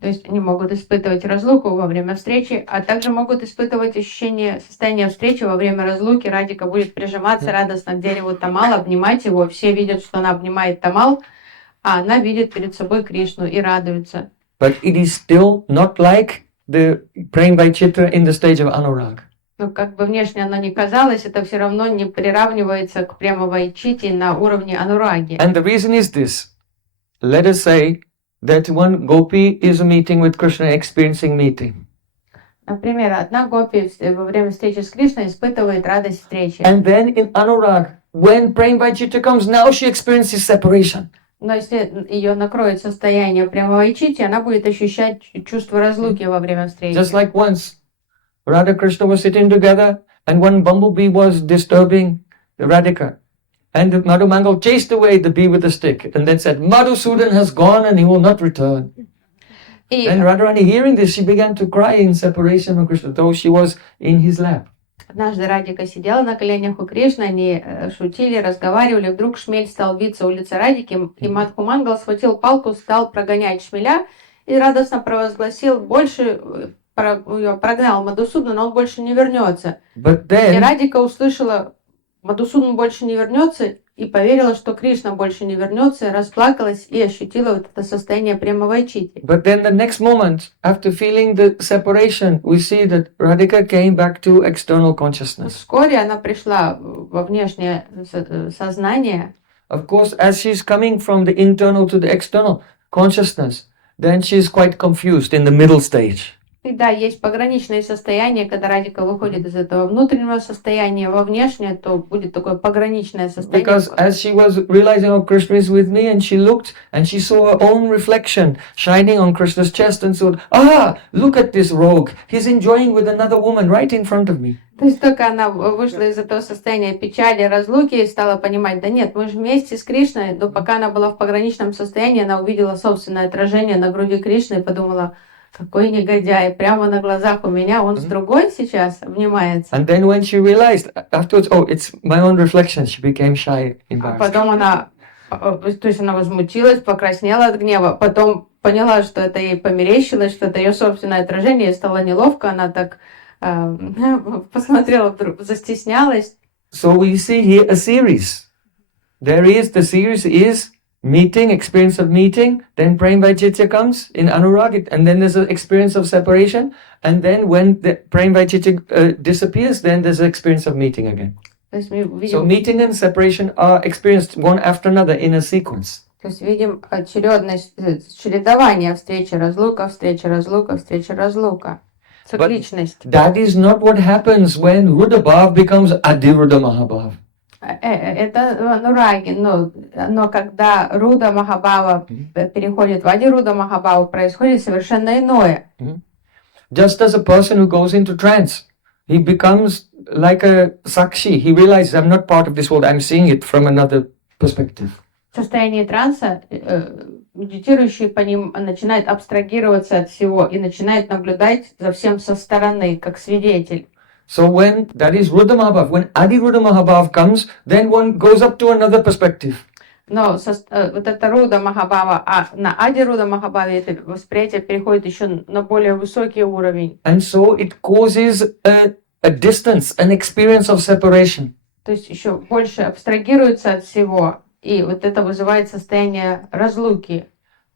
То есть они могут испытывать разлуку во время встречи, а также могут испытывать ощущение состояния встречи во время разлуки. Радика будет прижиматься радостно к дереву Тамал, обнимать его. Все видят, что она обнимает Тамал, а она видит перед собой Кришну и радуется. But it is still not like the praying by Chitra in the stage of Anurag. Но как бы внешне оно ни казалось, это все равно не приравнивается к прямо-вайчити на уровне анураги. And the reason is this. Let us say that one gopi is meeting with Krishna, experiencing meeting. Например, одна гопи во время встречи с Кришной испытывает радость встречи. And then in Anurag, when praying by Chitra comes, now she experiences separation. Но если ее накроет состояние прямо-вайчити, она будет ощущать чувство разлуки во время встречи. Just like once, Radha Krishna was sitting together and one bumblebee was disturbing Radhika. And Madhu Mangal chased away the bee with a stick and then said, Madhusudan has gone and he will not return. И Then Radharani, hearing this, she began to cry in separation from Krishna, though she was in his lap. однажды Радика сидела на коленях у Кришны, они шутили, разговаривали, вдруг шмель стал биться у лица Радики, и Мадху Мангал схватил палку, стал прогонять шмеля и радостно провозгласил, больше прогнал Мадхусудану, но он больше не вернется. But И then, Радика услышала, Мадхусудан больше не вернется, и поверила, что Кришна больше не вернется, расплакалась и ощутила вот это состояние прямо-вайчити. but then the next moment, after feeling the separation, we see that Radhika came back to external consciousness. Вскоре она пришла во внешнее сознание. Of course, as she's coming from the internal to the external consciousness, then she's quite confused in the middle stage. И да, есть пограничные состояния, когда Радика выходит из этого внутреннего состояния во внешнее, то будет такое пограничное состояние. Because as she was realizing, oh, Krishna is with me, and she looked and she saw her own reflection shining on Krishna's chest and thought, ah, look at this rogue, he's enjoying with another woman right in front of me. То есть только она вышла из этого состояния печали, разлуки и стала понимать, да нет, мы же вместе с Кришной, но пока она была в пограничном состоянии, она увидела собственное отражение на груди Кришны и подумала, какой негодяй, прямо на глазах у меня, он с другой сейчас обнимается. And then when she realized afterwards, oh, it's my own reflection, she became shy, А embarrassed. потом она, то есть она возмутилась, покраснела от гнева, потом поняла, что это ей померещилось, что это ее собственное отражение, ей стало неловко, она так посмотрела вдруг, застеснялась. So we see here a series. The series is meeting, experience of meeting, then praying by Chitya comes in Anurag, and then there's an experience of separation, and then when the praying by Chitya disappears, then there's an experience of meeting again. То есть мы So видим, meeting and separation are experienced one after another in a sequence. то есть видим очередность, чередование встречи, разлука, встреча, разлука, встреча, разлука. Цикличность. That is not what happens when Rudabhav becomes Adiruddha Mahabhav. Это анураги, но когда Руда Махабхава переходит в Ади-руда Махабхаву, происходит совершенно иное. Just as a person who goes into trance, he becomes like a sakshi. He realizes, I'm not part of this world, I'm seeing it from another perspective. В состоянии транса медитирующий по ним начинает абстрагироваться от всего и начинает наблюдать за всем со стороны, как свидетель. So when that is Rudra Mahabhav, when Adiruddha Mahabhav comes, then one goes up to another perspective. Но вот это Руда Махабхава, а на Ади-руда Махабхаве это восприятие переходит еще на более высокий уровень. And so it causes a a distance, an experience of separation. То есть еще больше абстрагируется от всего, и вот это вызывает состояние разлуки.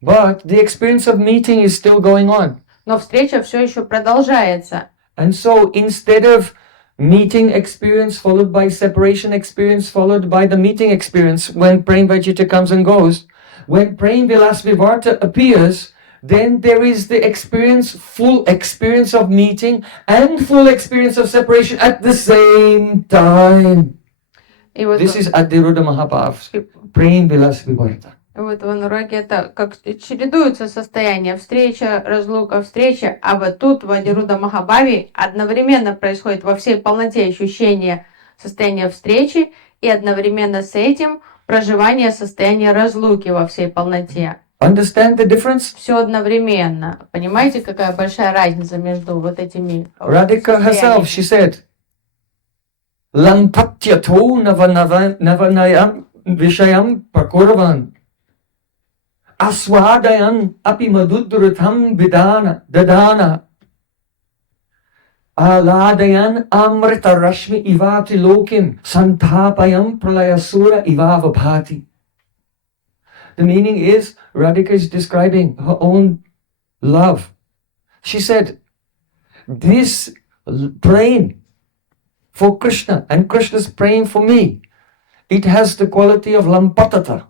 But the experience of meeting is still going on. Но встреча все еще продолжается. And so instead of meeting experience followed by separation experience followed by the meeting experience, when Prem Vajita comes and goes, when Prem Vilas Vivarta appears, then there is the experience, full experience of meeting and full experience of separation at the same time. И вот, This is Adiruddha Mahabhav, Prem Vilas Vivarta. вот в анураге это как чередуются состояния: встреча, разлука, встреча, а вот тут в Адируда Махабхаве одновременно происходит во всей полноте ощущение состояния встречи и одновременно с этим проживание состояния разлуки во всей полноте. Understand the difference? Все одновременно. Понимаете, какая большая разница между вот этими Radhika herself, she said, Lampatyato navanayam vishayam pakuravan aswadayan api madudrutam dadana aladayan amrita rashmi ivati lokim santapayam pralayasura ivavabhati. The meaning is, Radhika is describing her own love. She said, this praying for Krishna and Krishna's praying for me, it has the quality of lampatata.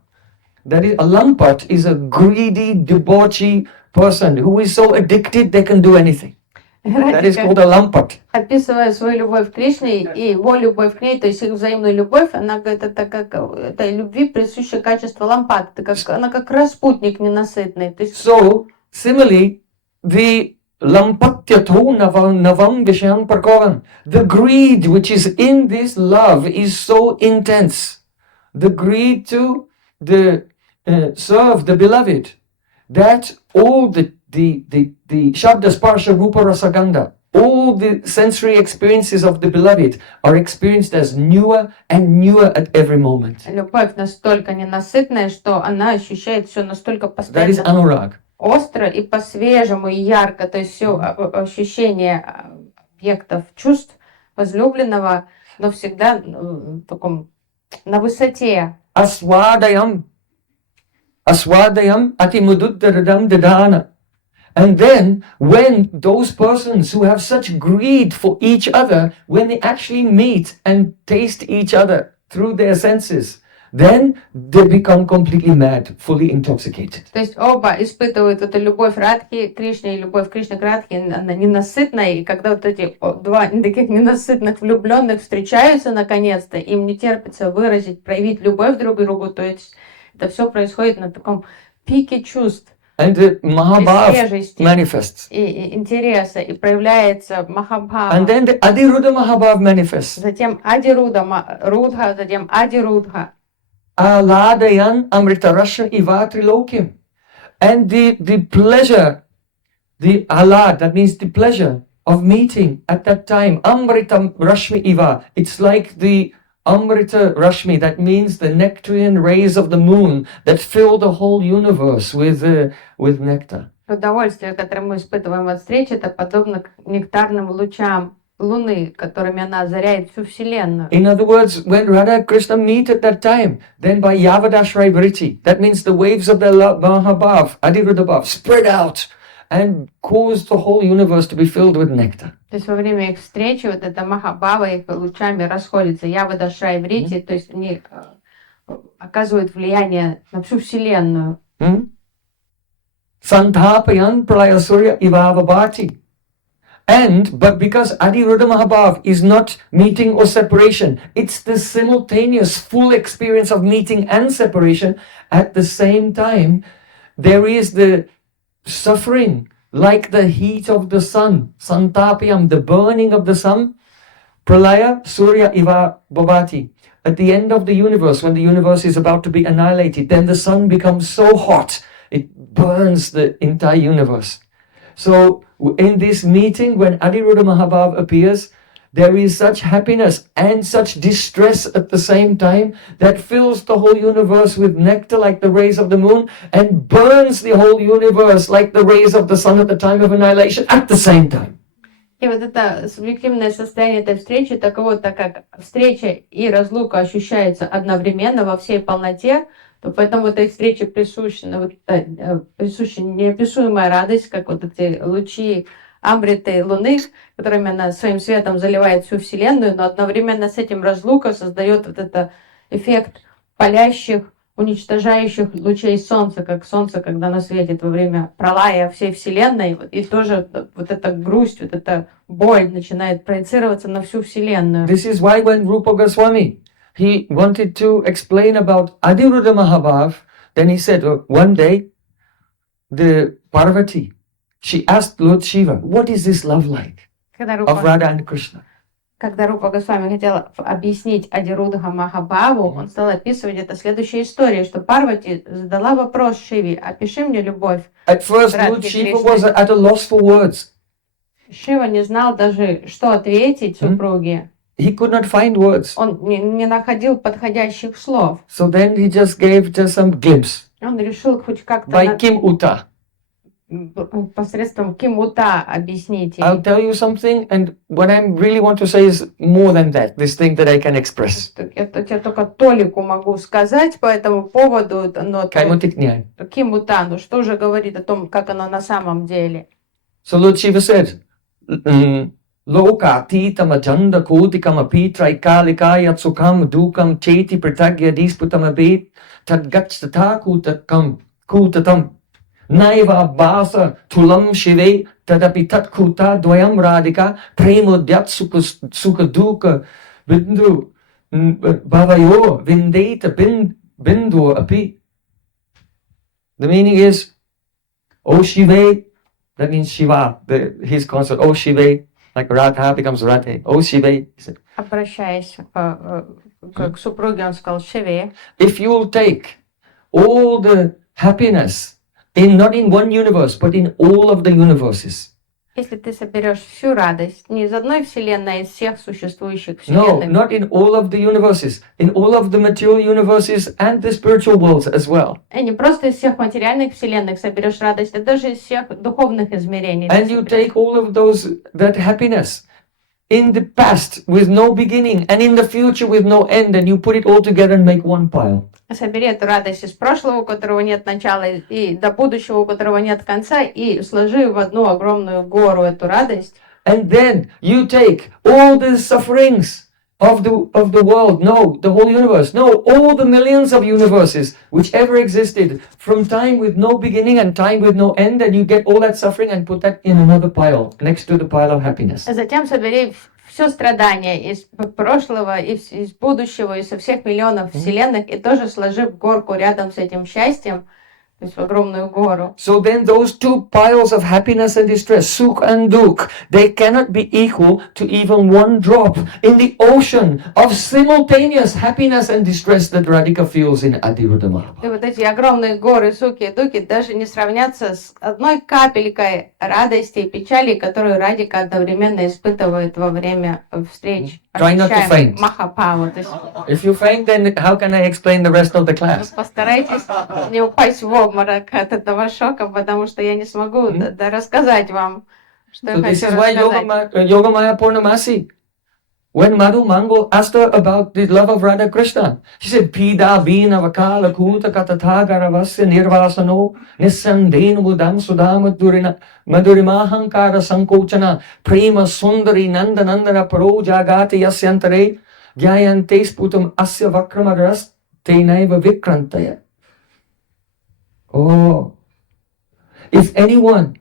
That is, a lampat is a greedy, debauchee person who is so addicted they can do anything. That is called a lampat. Описывая свою любовь к Кришне и его любовь к ней, то есть их взаимную любовь, она говорит, это как это любви присуще качество лампад, она как распутник ненасытный. То есть... So, similarly, the lampatyato navam vishayam parkovan, the greed which is in this love is so intense. The greed to serve the beloved, that all the Shabda Sparsha Rupa Rasagandha, all the sensory experiences of the beloved are experienced as newer and newer at every moment. Любовь настолько ненасытная, что она ощущает все настолько That is постоянно anurag. остро и по-свежему, и ярко. То есть все ощущение объектов чувств возлюбленного, но всегда в таком на высоте. Aswadayam atimududdaradam dadana. And then, when those persons who have such greed for each other, when they actually meet and taste each other through their senses, then they become completely mad, fully intoxicated. То есть оба испытывают эту любовь Радхи к Кришне и любовь Кришны к Радхе, она ненасытная, и когда вот эти два таких ненасытных влюбленных встречаются наконец-то, им не терпится выразить, проявить любовь друг к другу, то есть это все происходит на таком пике чувств. And the Mahabhav manifests. И интереса, и проявляется Махабхава. And then the Adiruddha Mahabhav manifests. Затем Рудха, затем Адирудха. Aladayan amritarasha ivatrilokim. And the pleasure, the alad, that means the pleasure of meeting at that time, amritam rashmi iva. It's like the Amrita Rashmi, that means the nectarian rays of the moon that fill the whole universe with nectar. Удовольствие, которое мы испытываем от встречи, это подобно нектарным лучам Луны, которыми она озаряет всю Вселенную. In other words, when Radha and Krishna meet at that time, then by Yavadashray Vritti, that means the waves of the Mahabhav, Adiruddha Bhav, spread out and cause the whole universe to be filled with nectar. То есть во время их встречи вот эта Махабхава их лучами расходится. Явадашрай Врити, то есть они оказывают влияние на всю Вселенную. Santhapayan prayasurya ivavabhati. But because Adiruddha Mahabhav is not meeting or separation, it's the simultaneous full experience of meeting and separation at the same time. There is the suffering, like the heat of the sun, santapyam, the burning of the sun, pralaya surya iva bhavati. At the end of the universe, when the universe is about to be annihilated, then the sun becomes so hot, it burns the entire universe. So in this meeting, when Adiruddha Mahabhav appears, there is such happiness and such distress at the same time that fills the whole universe with nectar like the rays of the moon and burns the whole universe like the rays of the sun at the time of annihilation at the same time. И вот это субъективное состояние этой встречи таково, так как встреча и разлука ощущаются одновременно во всей полноте, то поэтому этой встрече присуща неописуемая радость, как вот эти лучи амриты луны, которыми она своим светом заливает всю Вселенную, но одновременно с этим разлука создает вот этот эффект палящих, уничтожающих лучей солнца, как солнце, когда оно светит во время пролая всей Вселенной, и тоже вот эта грусть, вот эта боль начинает проецироваться на всю Вселенную. This is why when Rupa Goswami, he wanted to explain about Adiruddha Mahabhav, then he said, one day, the Parvati, she asked Lord Shiva, what is this love like Когда of Radha and Krishna? Когда Рупа Госвами хотел объяснить Адирудха Махабхаву, он стал описывать это следующей историей, что Парвати задала вопрос Шиве: опиши мне любовь. At first, Radha Lord Shiva Krishna. was at a loss for words. Шива не знал даже, что ответить супруге. He could not find words. Он не находил подходящих слов. So then he just gave just some glimpse Он решил хоть как-то by Kim Uta. посредством Кимута объяснить. I'll tell you something, and what I really want to say is more than that, this thing that I can express. Я тебе только толику могу сказать по этому поводу, но Kaimutik Nyaya. Кимута, ну что же говорит о том, как оно на самом деле. So Lord Shiva said, Lokati tamajanda kotikam api traikalikaya tsukam dukam cheti pritagya disputam abit tadgatstata kutatam naiva basa tulam shive tadapi tatkuta dvayam radhika premodyat sukha duka bindu bhavayo vindeta bindu api. The meaning is, O Shive, that means Shiva, his concept, O Shive, like Radha becomes Radhe, O Shive. Обращаясь к супруге, он сказал: Шиве, If you'll take all the happiness in not in one universe, but in all of the universes. если ты соберешь всю радость не из одной вселенной, а из всех существующих No, вселенных, not in all of the universes, in all of the material universes and the spiritual worlds as well. и не просто из всех материальных вселенных соберешь радость, а даже из всех духовных измерений. And you take all of that happiness in the past with no beginning and in the future with no end, and you put it all together and make one pile. Собери эту радость из прошлого, у которого нет начала, и до будущего, у которого нет конца, и сложи в одну огромную гору эту радость. And then you take all the sufferings of the world, no, the whole universe, no, all the millions of universes which ever existed from time with no beginning and time with no end, and you get all that suffering and put that in another pile next to the pile of happiness. Затем собери все страдания из прошлого, из будущего, из всех миллионов вселенных, и тоже сложи в горку рядом с этим счастьем, то есть в огромную гору. So then those two piles of happiness and distress, sukh and dukh, they cannot be equal to even one drop in the ocean of simultaneous happiness and distress that Radhika feels in Adiruddha Mahabharata. И вот эти огромные горы, суки и дуки, даже не сравнятся с одной капелькой радости и печали, которую Радика одновременно испытывает во время встреч. Try not to faint. Махапаву. То есть, If you faint, then how can I explain the rest of the class? постарайтесь не упасть в обморок от этого шока, потому что я не смогу рассказать вам, что So я this хочу is why рассказать. Yogamaya Purnamasi, when Madhu Mangal asked her about the love of Radha Krishna, she said, Pida bina vakala kuta katatagaravasya nirvasano nisandena mudam sudama madurimahankara sankochana prema sundari nandanandana paro jagati yasyantare gyayante sputam asya vakramagras tenaiva vikrantaya. Oh, if anyone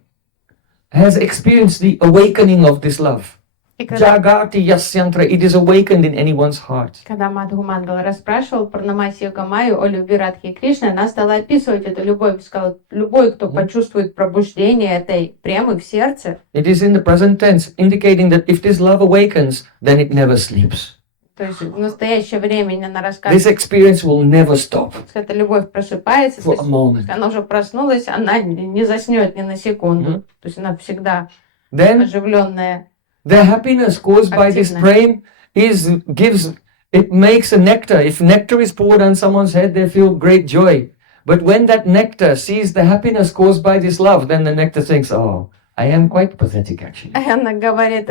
has experienced the awakening of this love, И когда Jagati Yasyantra, it is awakened in anyone's heart. Когда Мадху Мангал расспрашивал Пурнамаси Йогамаю о любви Радхи и Кришны, она стала описывать эту любовь. Сказала: любой, кто почувствует пробуждение этой премы в сердце, It is in the present tense, indicating that if this love awakens, then it never sleeps. то есть в настоящее время она This рассказывает, experience will never stop что эта любовь просыпается, то for a есть moment. она уже проснулась, она не заснет ни на секунду. То есть она всегда Then оживленная. the happiness caused by this prem it makes a nectar. If nectar is poured on someone's head, they feel great joy. But when that nectar sees the happiness caused by this love, then the nectar thinks, oh, I am quite pathetic actually. Она говорит,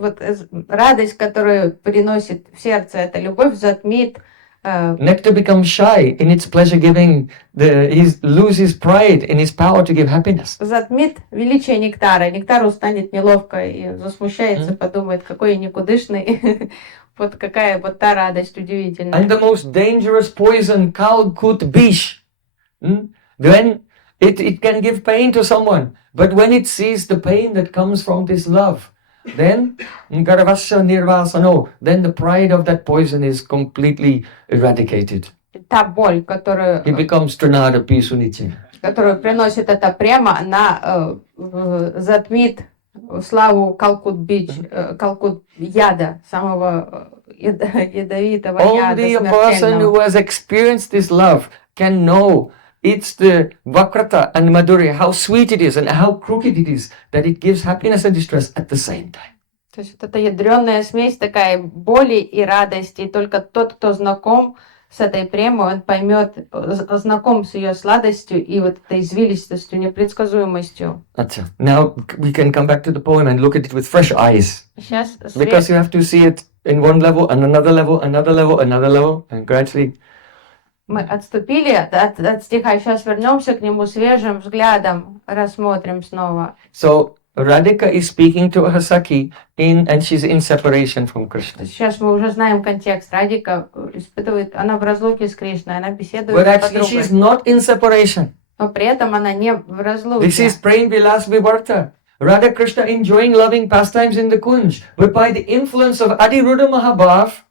вот радость, которую приносит в сердце эта любовь, затмит Nectar becomes shy in its pleasure giving, he loses pride in his power to give happiness. затмит величие нектара. Нектару станет неловко и засмущается, подумает, какой я никудышный. Вот какая вот та радость удивительная. And the most dangerous poison, Kalkut Bish, when it can give pain to someone, but when it sees the pain that comes from this love, then Garavasya Nirvasano, then the pride of that poison is completely eradicated. Та боль, которую It becomes Trinada Pisunichi. которую приносит эта према, она затмит славу Калкут-Бич, Калкут-яда, самого ядовитого яда, Only a person who смертельного. has experienced this love can know it's the Vakrata and Madhurya, how sweet it is and how crooked it is, that it gives happiness and distress at the same time. То есть вот эта ядреная смесь такая боли и радости, и только тот, кто знаком с этой премой, он поймет, знаком с ее сладостью и вот этой извилистостью, непредсказуемостью. Acha. Now we can come back to the poem and look at it with fresh eyes. Сейчас Because you have to see it in one level, and another level, another level, another level, and gradually. мы отступили от стиха, сейчас вернемся к нему свежим взглядом, рассмотрим снова. So Radhika is speaking to her Saki and she's in separation from Krishna. Сейчас мы уже знаем контекст. Радика испытывает, она в разлуке с Кришной, она беседует But с actually she's подругой, not in separation. но при этом она не в разлуке. This is Prem Vilas Vivarta. Radha Krishna enjoying loving pastimes in the Kunj. But by the influence of Adiruddha Mahabhav,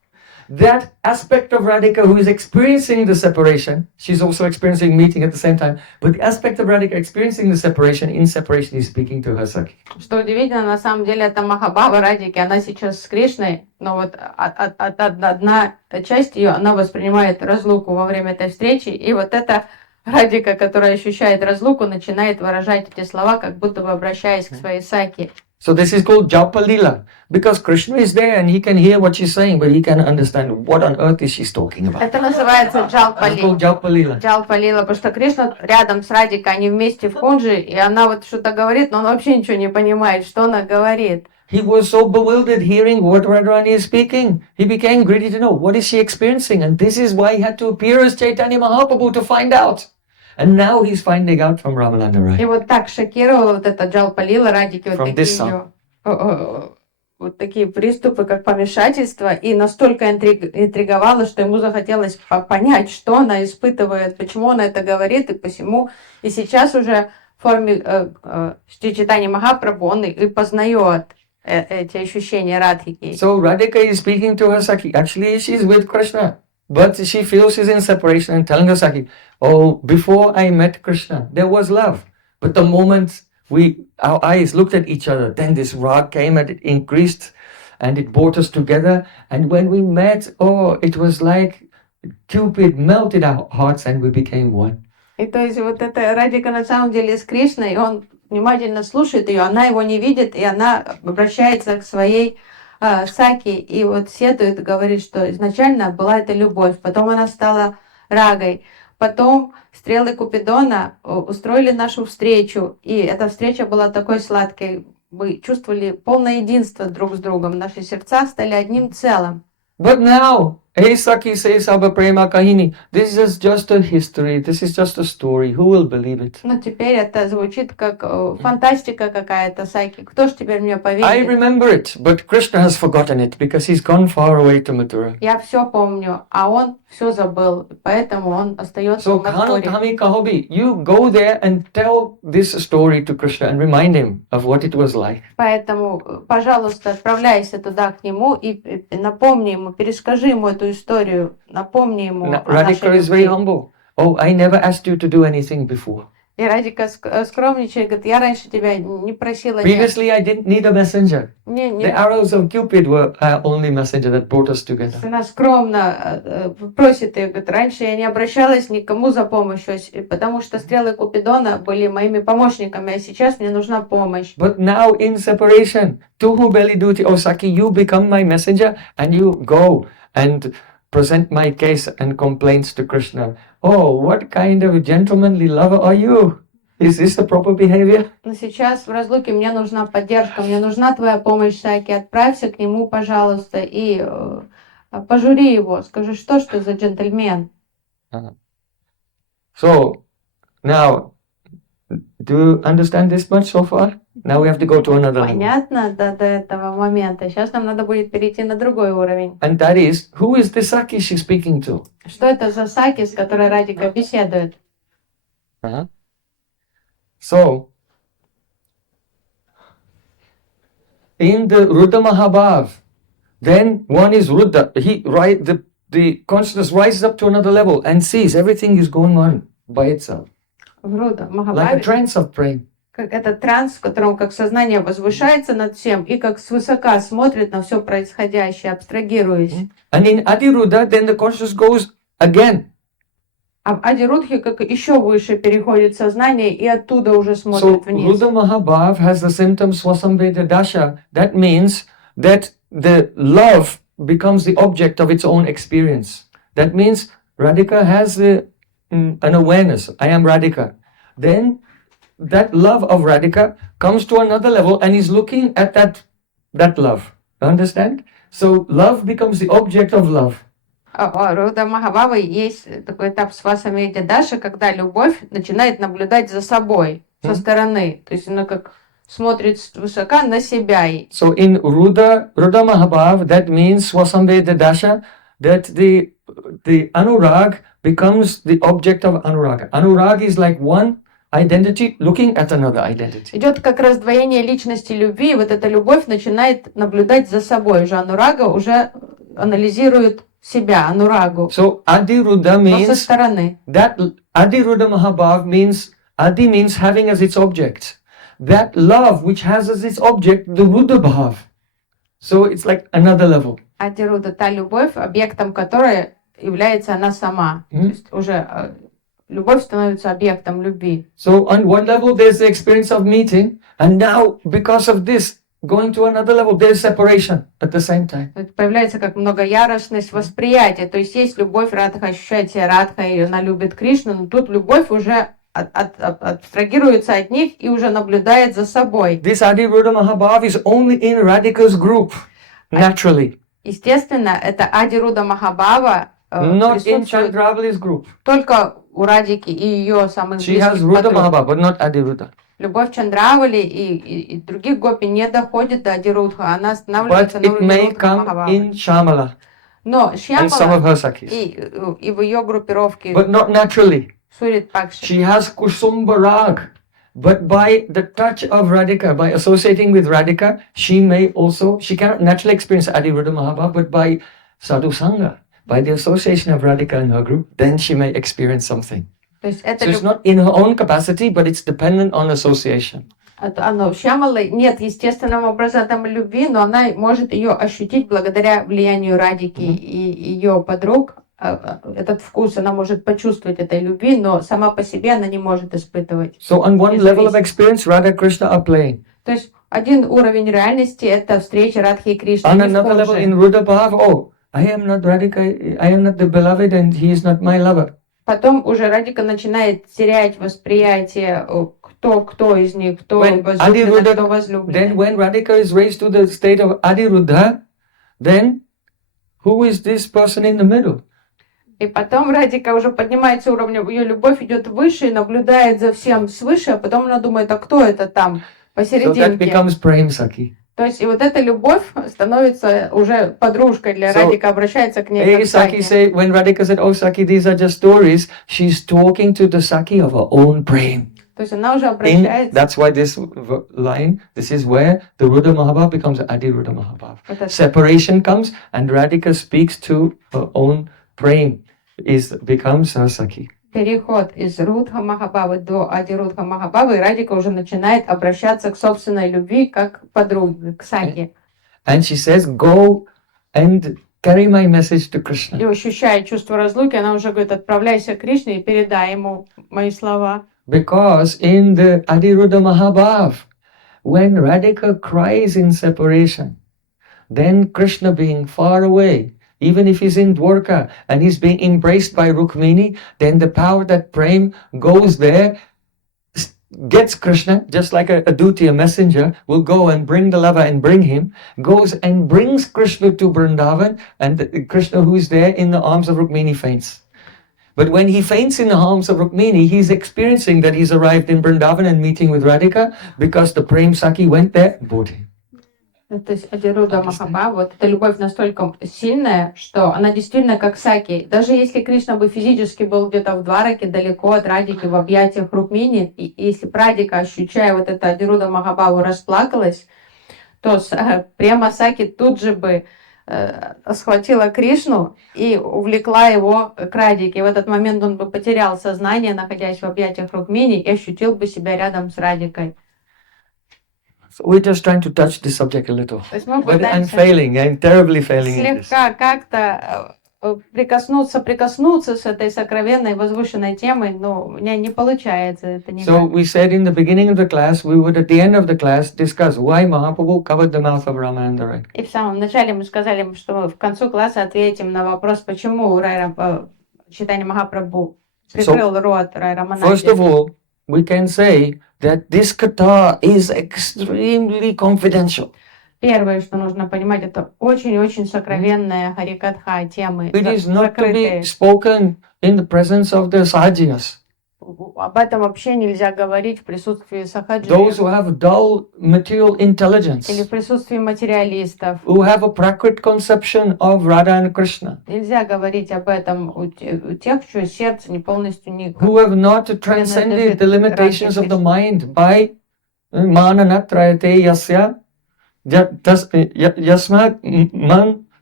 that aspect of Radhika who is experiencing the separation, she's also experiencing meeting at the same time, but the aspect of Radhika experiencing the separation, in separation is speaking to her Saki. Что удивительно, на самом деле, это Махабхава Радики, она сейчас с Кришной, но вот одна часть ее, она воспринимает разлуку во время этой встречи, и вот эта Радика, которая ощущает разлуку, начинает выражать эти слова, как будто бы обращаясь к своей Саки. So this is called Jalpa-lila, because Krishna is there and he can hear what she's saying, but he can understand what on earth is she talking about. Это называется It's called Джалпали. Jalpa-lila. Джалпалила, потому что Кришна рядом с Радикой, они вместе в кунджи, и она вот что-то говорит, но он вообще ничего не понимает, что она говорит. He was so bewildered hearing what Radharani is speaking. He became greedy to know what is she experiencing, and this is why he had to appear as Chaitanya Mahaprabhu to find out. And now he's finding out from Ramananda, И right? вот так шокировала вот эта Джалпалила Радики, вот From такие this ее вот такие приступы, как помешательство, и настолько интриговало, что ему захотелось понять, что она испытывает, почему она это говорит, и посему. И сейчас уже в форме Шри Чайтаньи Махапрабху он и познает эти ощущения Радхики. So Radhika is speaking to her Saki. Actually, she's with Krishna, but she feels she's in separation and telling her Saki, oh, before I met Krishna, there was love. But the moment our eyes looked at each other, then this rag came and it increased and it brought us together. And when we met, oh, it was like Cupid melted our hearts and we became one. И то есть вот эта Радика на самом деле с Кришной, и он внимательно слушает ее, она его не видит, и она обращается к своей Саки, и вот сетует, говорит, что изначально была это любовь, потом она стала рагой, потом стрелы Купидона устроили нашу встречу, и эта встреча была такой сладкой, мы чувствовали полное единство друг с другом, наши сердца стали одним целым. But now, hey Saki says Abha Prema Kahini, this is just a history, this is just a story, who will believe it? Но теперь это звучит как фантастика какая-то, Саки. Кто ж теперь мне I поверит? remember it, but Krishna has forgotten it because he's gone far away to Mathura. Я все помню, а он все забыл, поэтому он остается So в Мадхуре. Kami Kahobi, you go there and tell this story to Krishna and remind him of what it was like. Поэтому, пожалуйста, отправляйся туда к нему и напомни ему, перескажи ему эту историю, напомни ему о Radhika нашей is very любви. humble. Oh, I never asked you to do anything before. И Радика скромничает, говорит, я раньше тебя не просила, Previously, I didn't need a messenger. The arrows of Cupid were our only messenger that brought us together. Она скромно просит ее, говорит, раньше я не обращалась никому за помощью, потому что стрелы Купидона были моими помощниками, а сейчас мне нужна помощь. But now in separation, Tuhu Beli Duti Osaki, you become my messenger and you go and present my case and complaints to Krishna. Oh, what kind of gentlemanly lover are you? Is this the proper behavior? Но сейчас в разлуке мне нужна поддержка, мне нужна твоя помощь, Саки. Отправься к нему, пожалуйста, и пожури его. Скажи, что ж ты за джентльмен? So, now, do you understand this much so far? Now we have to go to another level. Понятно до этого момента. Сейчас нам надо будет перейти на другой уровень. And that is, who is the Saki she's speaking to? Что это за Саки, с которой Радика беседует? So, in the Ruddha Mahabhav, then one is Ruddha. The consciousness rises up to another level and sees everything is going on by itself. В Рудда Like a Махабхаве, trance of Prem. как это транс, в котором как сознание возвышается над всем и как свысока смотрит на все происходящее, абстрагируясь. And in Adiruddha, then the consciousness goes again. А в Адирудхе как еще выше переходит сознание и оттуда уже So, смотрит вниз. Ruddha Mahabhav has the symptoms Samvada dasha. That means that the love becomes the object of its own experience. That means Radhika has an awareness. I am Radhika. Then that love of Radhika comes to another level and is looking at that love. Understand? So love becomes the object of love. У Рудда Махабхавы есть такой этап свасамведа даша, когда любовь начинает наблюдать за собой со стороны. То есть она как смотрит свысока на себя. So in Ruddha Mahabhav, that means Swasamveda Dasha, that the anurag becomes the object of anurag. Anurag is like one identity looking at another identity. Идет как раздвоение личности любви, и вот эта любовь начинает наблюдать за собой. Уже анурага уже анализирует себя, анурагу. So Adiruddha Но со means стороны. that Adiruddha Mahabhav means Adi means having as its object. That love which has as its object the Ruddha Bhav. So it's like another level. Адируда, та любовь, объектом которой является она сама. То есть уже любовь становится объектом любви. So on one level there's the experience of meeting, and now because of this going to another level there's separation at the same time. Это появляется как многояростность восприятия. То есть есть любовь, Радха ощущает себя Радхой, и она любит Кришну, но тут любовь уже абстрагируется от них и уже наблюдает за собой. This Adiruddha Mahabhav is only in Radhika's group, naturally. Естественно, это Адируда Махабхава Not in присутствует Chandravali's group. только у Радики и ее самых She has близких Ruddha подруг. Mahabhav, but not Adiruddha. Любовь Чандравали и других гопи не доходит до Адирудха, она останавливается But на it уровне may Рудха come Махабхавы. in Shyamala Но and some of Шьямала her Sakis. и в ее группировке But not naturally. Сурит Пакши. She has Kusumba Rag. But by the touch of Radhika, by associating with Radhika, she cannot naturally experience Adiruddha Mahabhav, but by Sadhu Sangha, by the association of Radhika in her group, then she may experience something. То есть это So it's not in her own capacity, but it's dependent on association. у Шьямалы нет естественного образа там любви, но она может ее ощутить благодаря влиянию Радики и ее подруг. Этот вкус она может почувствовать этой любви, но сама по себе она не может испытывать. So on one level of experience, Radha Krishna are playing. То есть один уровень реальности это встреча Радхи и Кришны. On another level in Ruddha Bhav, oh, I am not Radhika, I am not the beloved and he is not my lover. Потом уже Радика начинает терять восприятие, кто из них, кто возлюблен, а кто возлюблен. Then when Radhika is raised to the state of Adiruddha, then who is this person in the middle? И потом Радика уже поднимается уровнем, ее любовь идет выше и наблюдает за всем свыше, а потом она думает, а кто это там So that посерединке? becomes Prem Saki. То есть и вот эта любовь становится уже подружкой для So, Радика, обращается к ней Hey, как Saki Саки. say, when Radhika said, oh Saki, these are just stories, she's talking to the Saki of her own Prem. То есть она уже обращается. That's why this line, this is where the Ruddha Mahabhav becomes the Adiruddha Mahabhav. Separation comes and Radhika speaks to her own Prem, becomes her Saki. Переход из Рудха Махабхавы до Адирудха Махабхавы, и Радика уже начинает обращаться к собственной любви как к подруге, к Саки. And she says, go and carry my message to И Krishna. ощущая чувство разлуки, она уже говорит, отправляйся к Кришне и передай ему мои слова. Because in the Adiruddha Mahabhav, when Radhika cries in separation, then Krishna being far away, even if he's in Dwarka and he's being embraced by Rukmini, then the power that Prem goes there gets Krishna, just like a duty, a messenger, will go and bring the lover and bring him, goes and brings Krishna to Vrindavan, and Krishna, who is there in the arms of Rukmini, faints. But when he faints in the arms of Rukmini, he's experiencing that he's arrived in Vrindavan and meeting with Radhika, because the Prem Saki went there and bought him. То есть Адируда Махаба, вот эта любовь настолько сильная, что она действительно как Саки. Даже если Кришна бы физически был где-то в Двараке, далеко от Радики, в объятиях Рукмини, и если Прадика, ощущая вот это Адируда Махабаву, расплакалась, то Према Саки тут же бы схватила Кришну и увлекла его к Радике. И в этот момент он бы потерял сознание, находясь в объятиях Рукмини, и ощутил бы себя рядом с Радикой. So we're just trying to touch this subject a little. То есть мы But I'm пытаемся failing, I'm terribly failing in this. слегка как-то прикоснуться с этой сокровенной, возвышенной темой, но у меня не получается. Это не So we said in the beginning of the class, we would at the end of the class discuss why Mahaprabhu covered the mouth of Ramananda. И в самом начале мы сказали, что мы в конце класса ответим на вопрос, почему Чайтанья Махапрабху прикрыл рот Рай First of Рамананде. all, we can say that this katha is extremely confidential. Первое, что нужно понимать, это очень-очень сокровенная Харикатха темы, It is not to be закрытые. spoken in the presence of the sadhyas. Об этом вообще нельзя говорить в присутствии Those сахаджи who have dull material intelligence, или в присутствии материалистов. who have a prakrit conception of Radha and Krishna, Нельзя говорить об этом у тех, чье сердце не полностью не... who have not transcended the limitations of the mind by mananatrayate yasya yasmat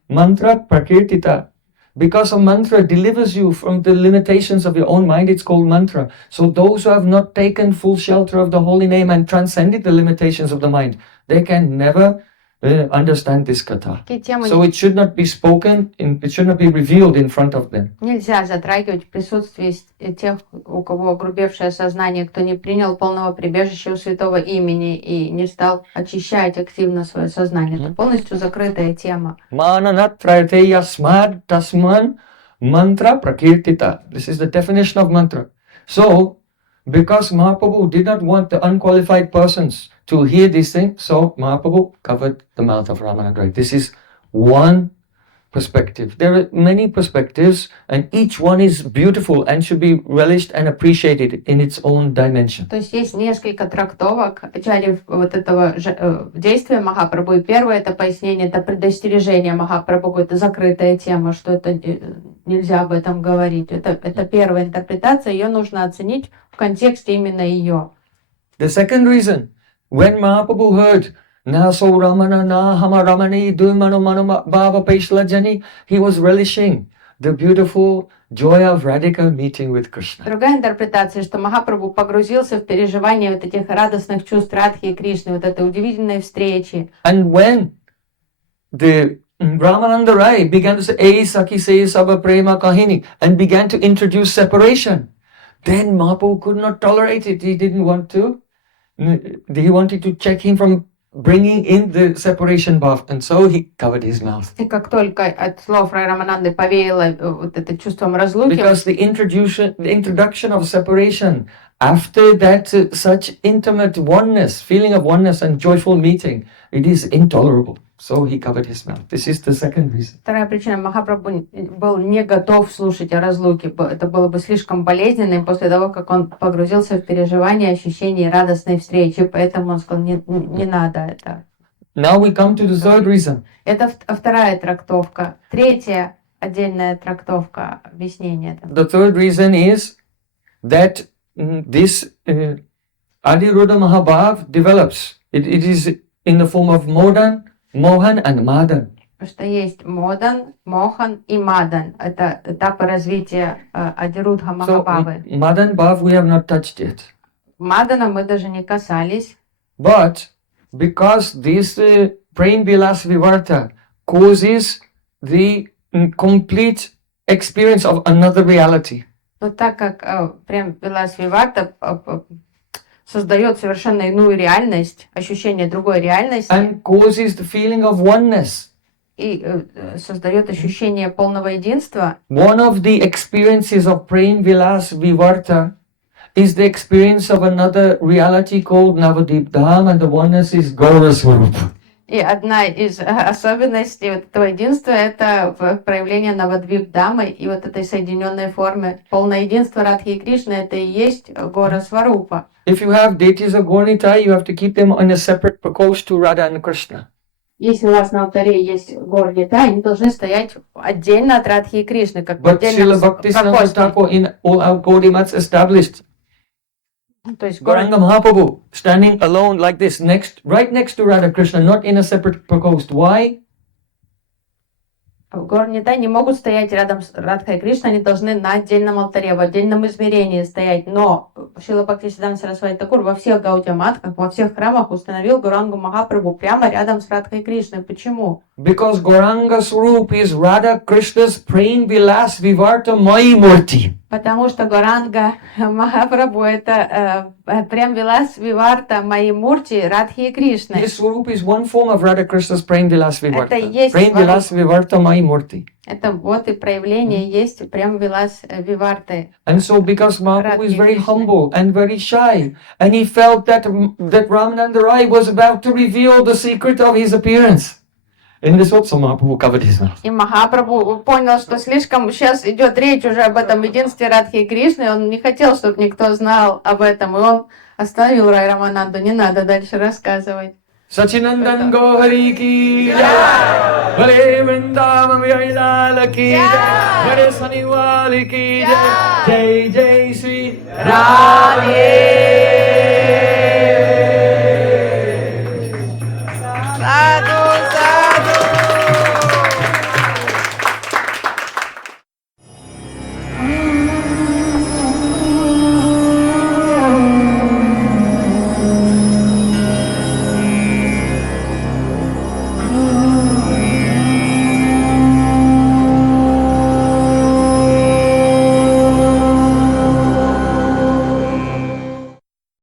mantra prakirtita. Because a mantra delivers you from the limitations of your own mind, it's called mantra. So those who have not taken full shelter of the holy name and transcended the limitations of the mind, they can never understand this katha. Такие темы So it should not be spoken, it should not be revealed in front of them. нельзя затрагивать в присутствии тех, у кого огрубевшее сознание, кто не принял полного прибежища у святого имени и не стал очищать активно свое сознание. Это полностью закрытая тема. Mananatrayate yasmad tasman mantra prakirtita. This is the definition of mantra. So, because Mahaprabhu did not want the unqualified persons to hear these things, so Mahaprabhu covered the mouth of Ramananda. This is one perspective. There are many perspectives, and each one is beautiful and should be relished and appreciated in its own dimension. То есть есть несколько трактовок чари вот этого действия Махапрабху. И первое это пояснение, это предостережение Махапрабху, это закрытая тема, что это нельзя об этом говорить. Это первая интерпретация, ее нужно оценить в контексте именно ее. The second reason, when Mahaprabhu heard Naso Ramana na hama Ramani Durmano Mano Bhava Paishla Jani, he was relishing the beautiful joy of Radhika meeting with Krishna. Другая интерпретация, что Махапрабху погрузился в переживание вот этих радостных чувств Радхи и Кришны, вот этой удивительной встречи. And when the Ramananda Rai began to say, Ei Saki Se Saba Prema Kahini, and began to introduce separation, then Mahaprabhu could not tolerate it. He didn't want to. He wanted to check him from bringing in the separation bhav, and so he covered his mouth. И как только от слов Рай Рамананды повеяло вот это чувством разлуки, Because the introduction of separation, after that such intimate oneness, feeling of oneness and joyful meeting, it is intolerable. So he covered his mouth. This is the second reason. вторая причина, Махапрабху был не готов слушать о разлуке. Это было бы слишком болезненно после того, как он погрузился в переживание, ощущение радостной встречи. Поэтому он сказал, не надо это. Now we come to the third reason. Это вторая трактовка. Третья отдельная трактовка объяснения. The third reason is that this Adiruddha Mahabhav develops. It is in the form of Mohan and Madan. Потому что есть Модан, Мохан и Мадан. Это этапы развития Адирудха So Махабхавы. Madan Bhav we have not touched yet. Мадана мы даже не касались. But because this Prem Vilas Vivarta causes the complete experience of another reality. Но так как Прем Вилас Виварта создает совершенно иную реальность, ощущение другой реальности, And causes the feeling of oneness. и создает ощущение полного единства. One of the experiences of Prem Vilas Vivarta is the experience of another reality called Navadip Dham, and the oneness is Gaura Swarup. И одна из особенностей вот этого единства — это проявление Навадвип-дамы и вот этой соединенной формы. Полное единство Радхи и Кришны — это и есть Гора Сварупа. If you have deities of Gaurnitai, you have to keep them on a separate prakosh to Radha and Krishna. Если у вас на алтаре есть Горнита, они должны стоять отдельно от Радхи и Кришны, как в But отдельном Srila Bhaktisiddhanta прокосте. Thakur in all our Gaudiya Mats established То есть Gauranga Mahaprabhu standing alone like this, right next to Radha Krishna, not in a separate prakost. Why? Горнита не могут стоять рядом с Радхой и Кришной, они должны на отдельном алтаре, в отдельном измерении стоять. Но Шрила Бхактисиддханта Сарасвати Такур во всех гаудия-матках, во всех храмах установил Гурангу Махапрабху прямо рядом с Радхой и Кришной. Почему? Because Gauranga Swarup is Radha Krishna's Prem Vilas Vivarta Mai Murti. Потому что Горанга Махапрабху — это Прем Вилас Виварта Майи Мурти Радхи и Кришны. His Swarup is one form of Radha Krishna's Prem Vilas Vivarta. Это и есть Prem Vilas Vivarta Mai Murti. Это вот и проявление есть Прем Вилас Виварты. And so because Mahaprabhu is very humble and very shy, and he felt that Ramananda Rai was about to reveal the secret of his appearance. In this also Mahaprabhu covered his mouth. И Махапрабху понял, что слишком сейчас идет речь уже об этом единстве Радхи и Кришны, он не хотел, чтобы никто знал об этом, и он остановил Рай Рамананду, не надо дальше рассказывать. Sachinandan Gohari ki jai, Hare Vrindavan Vihari Lala ki jai, Hare Saniwali ki jai, Jai Jai Sri Radhe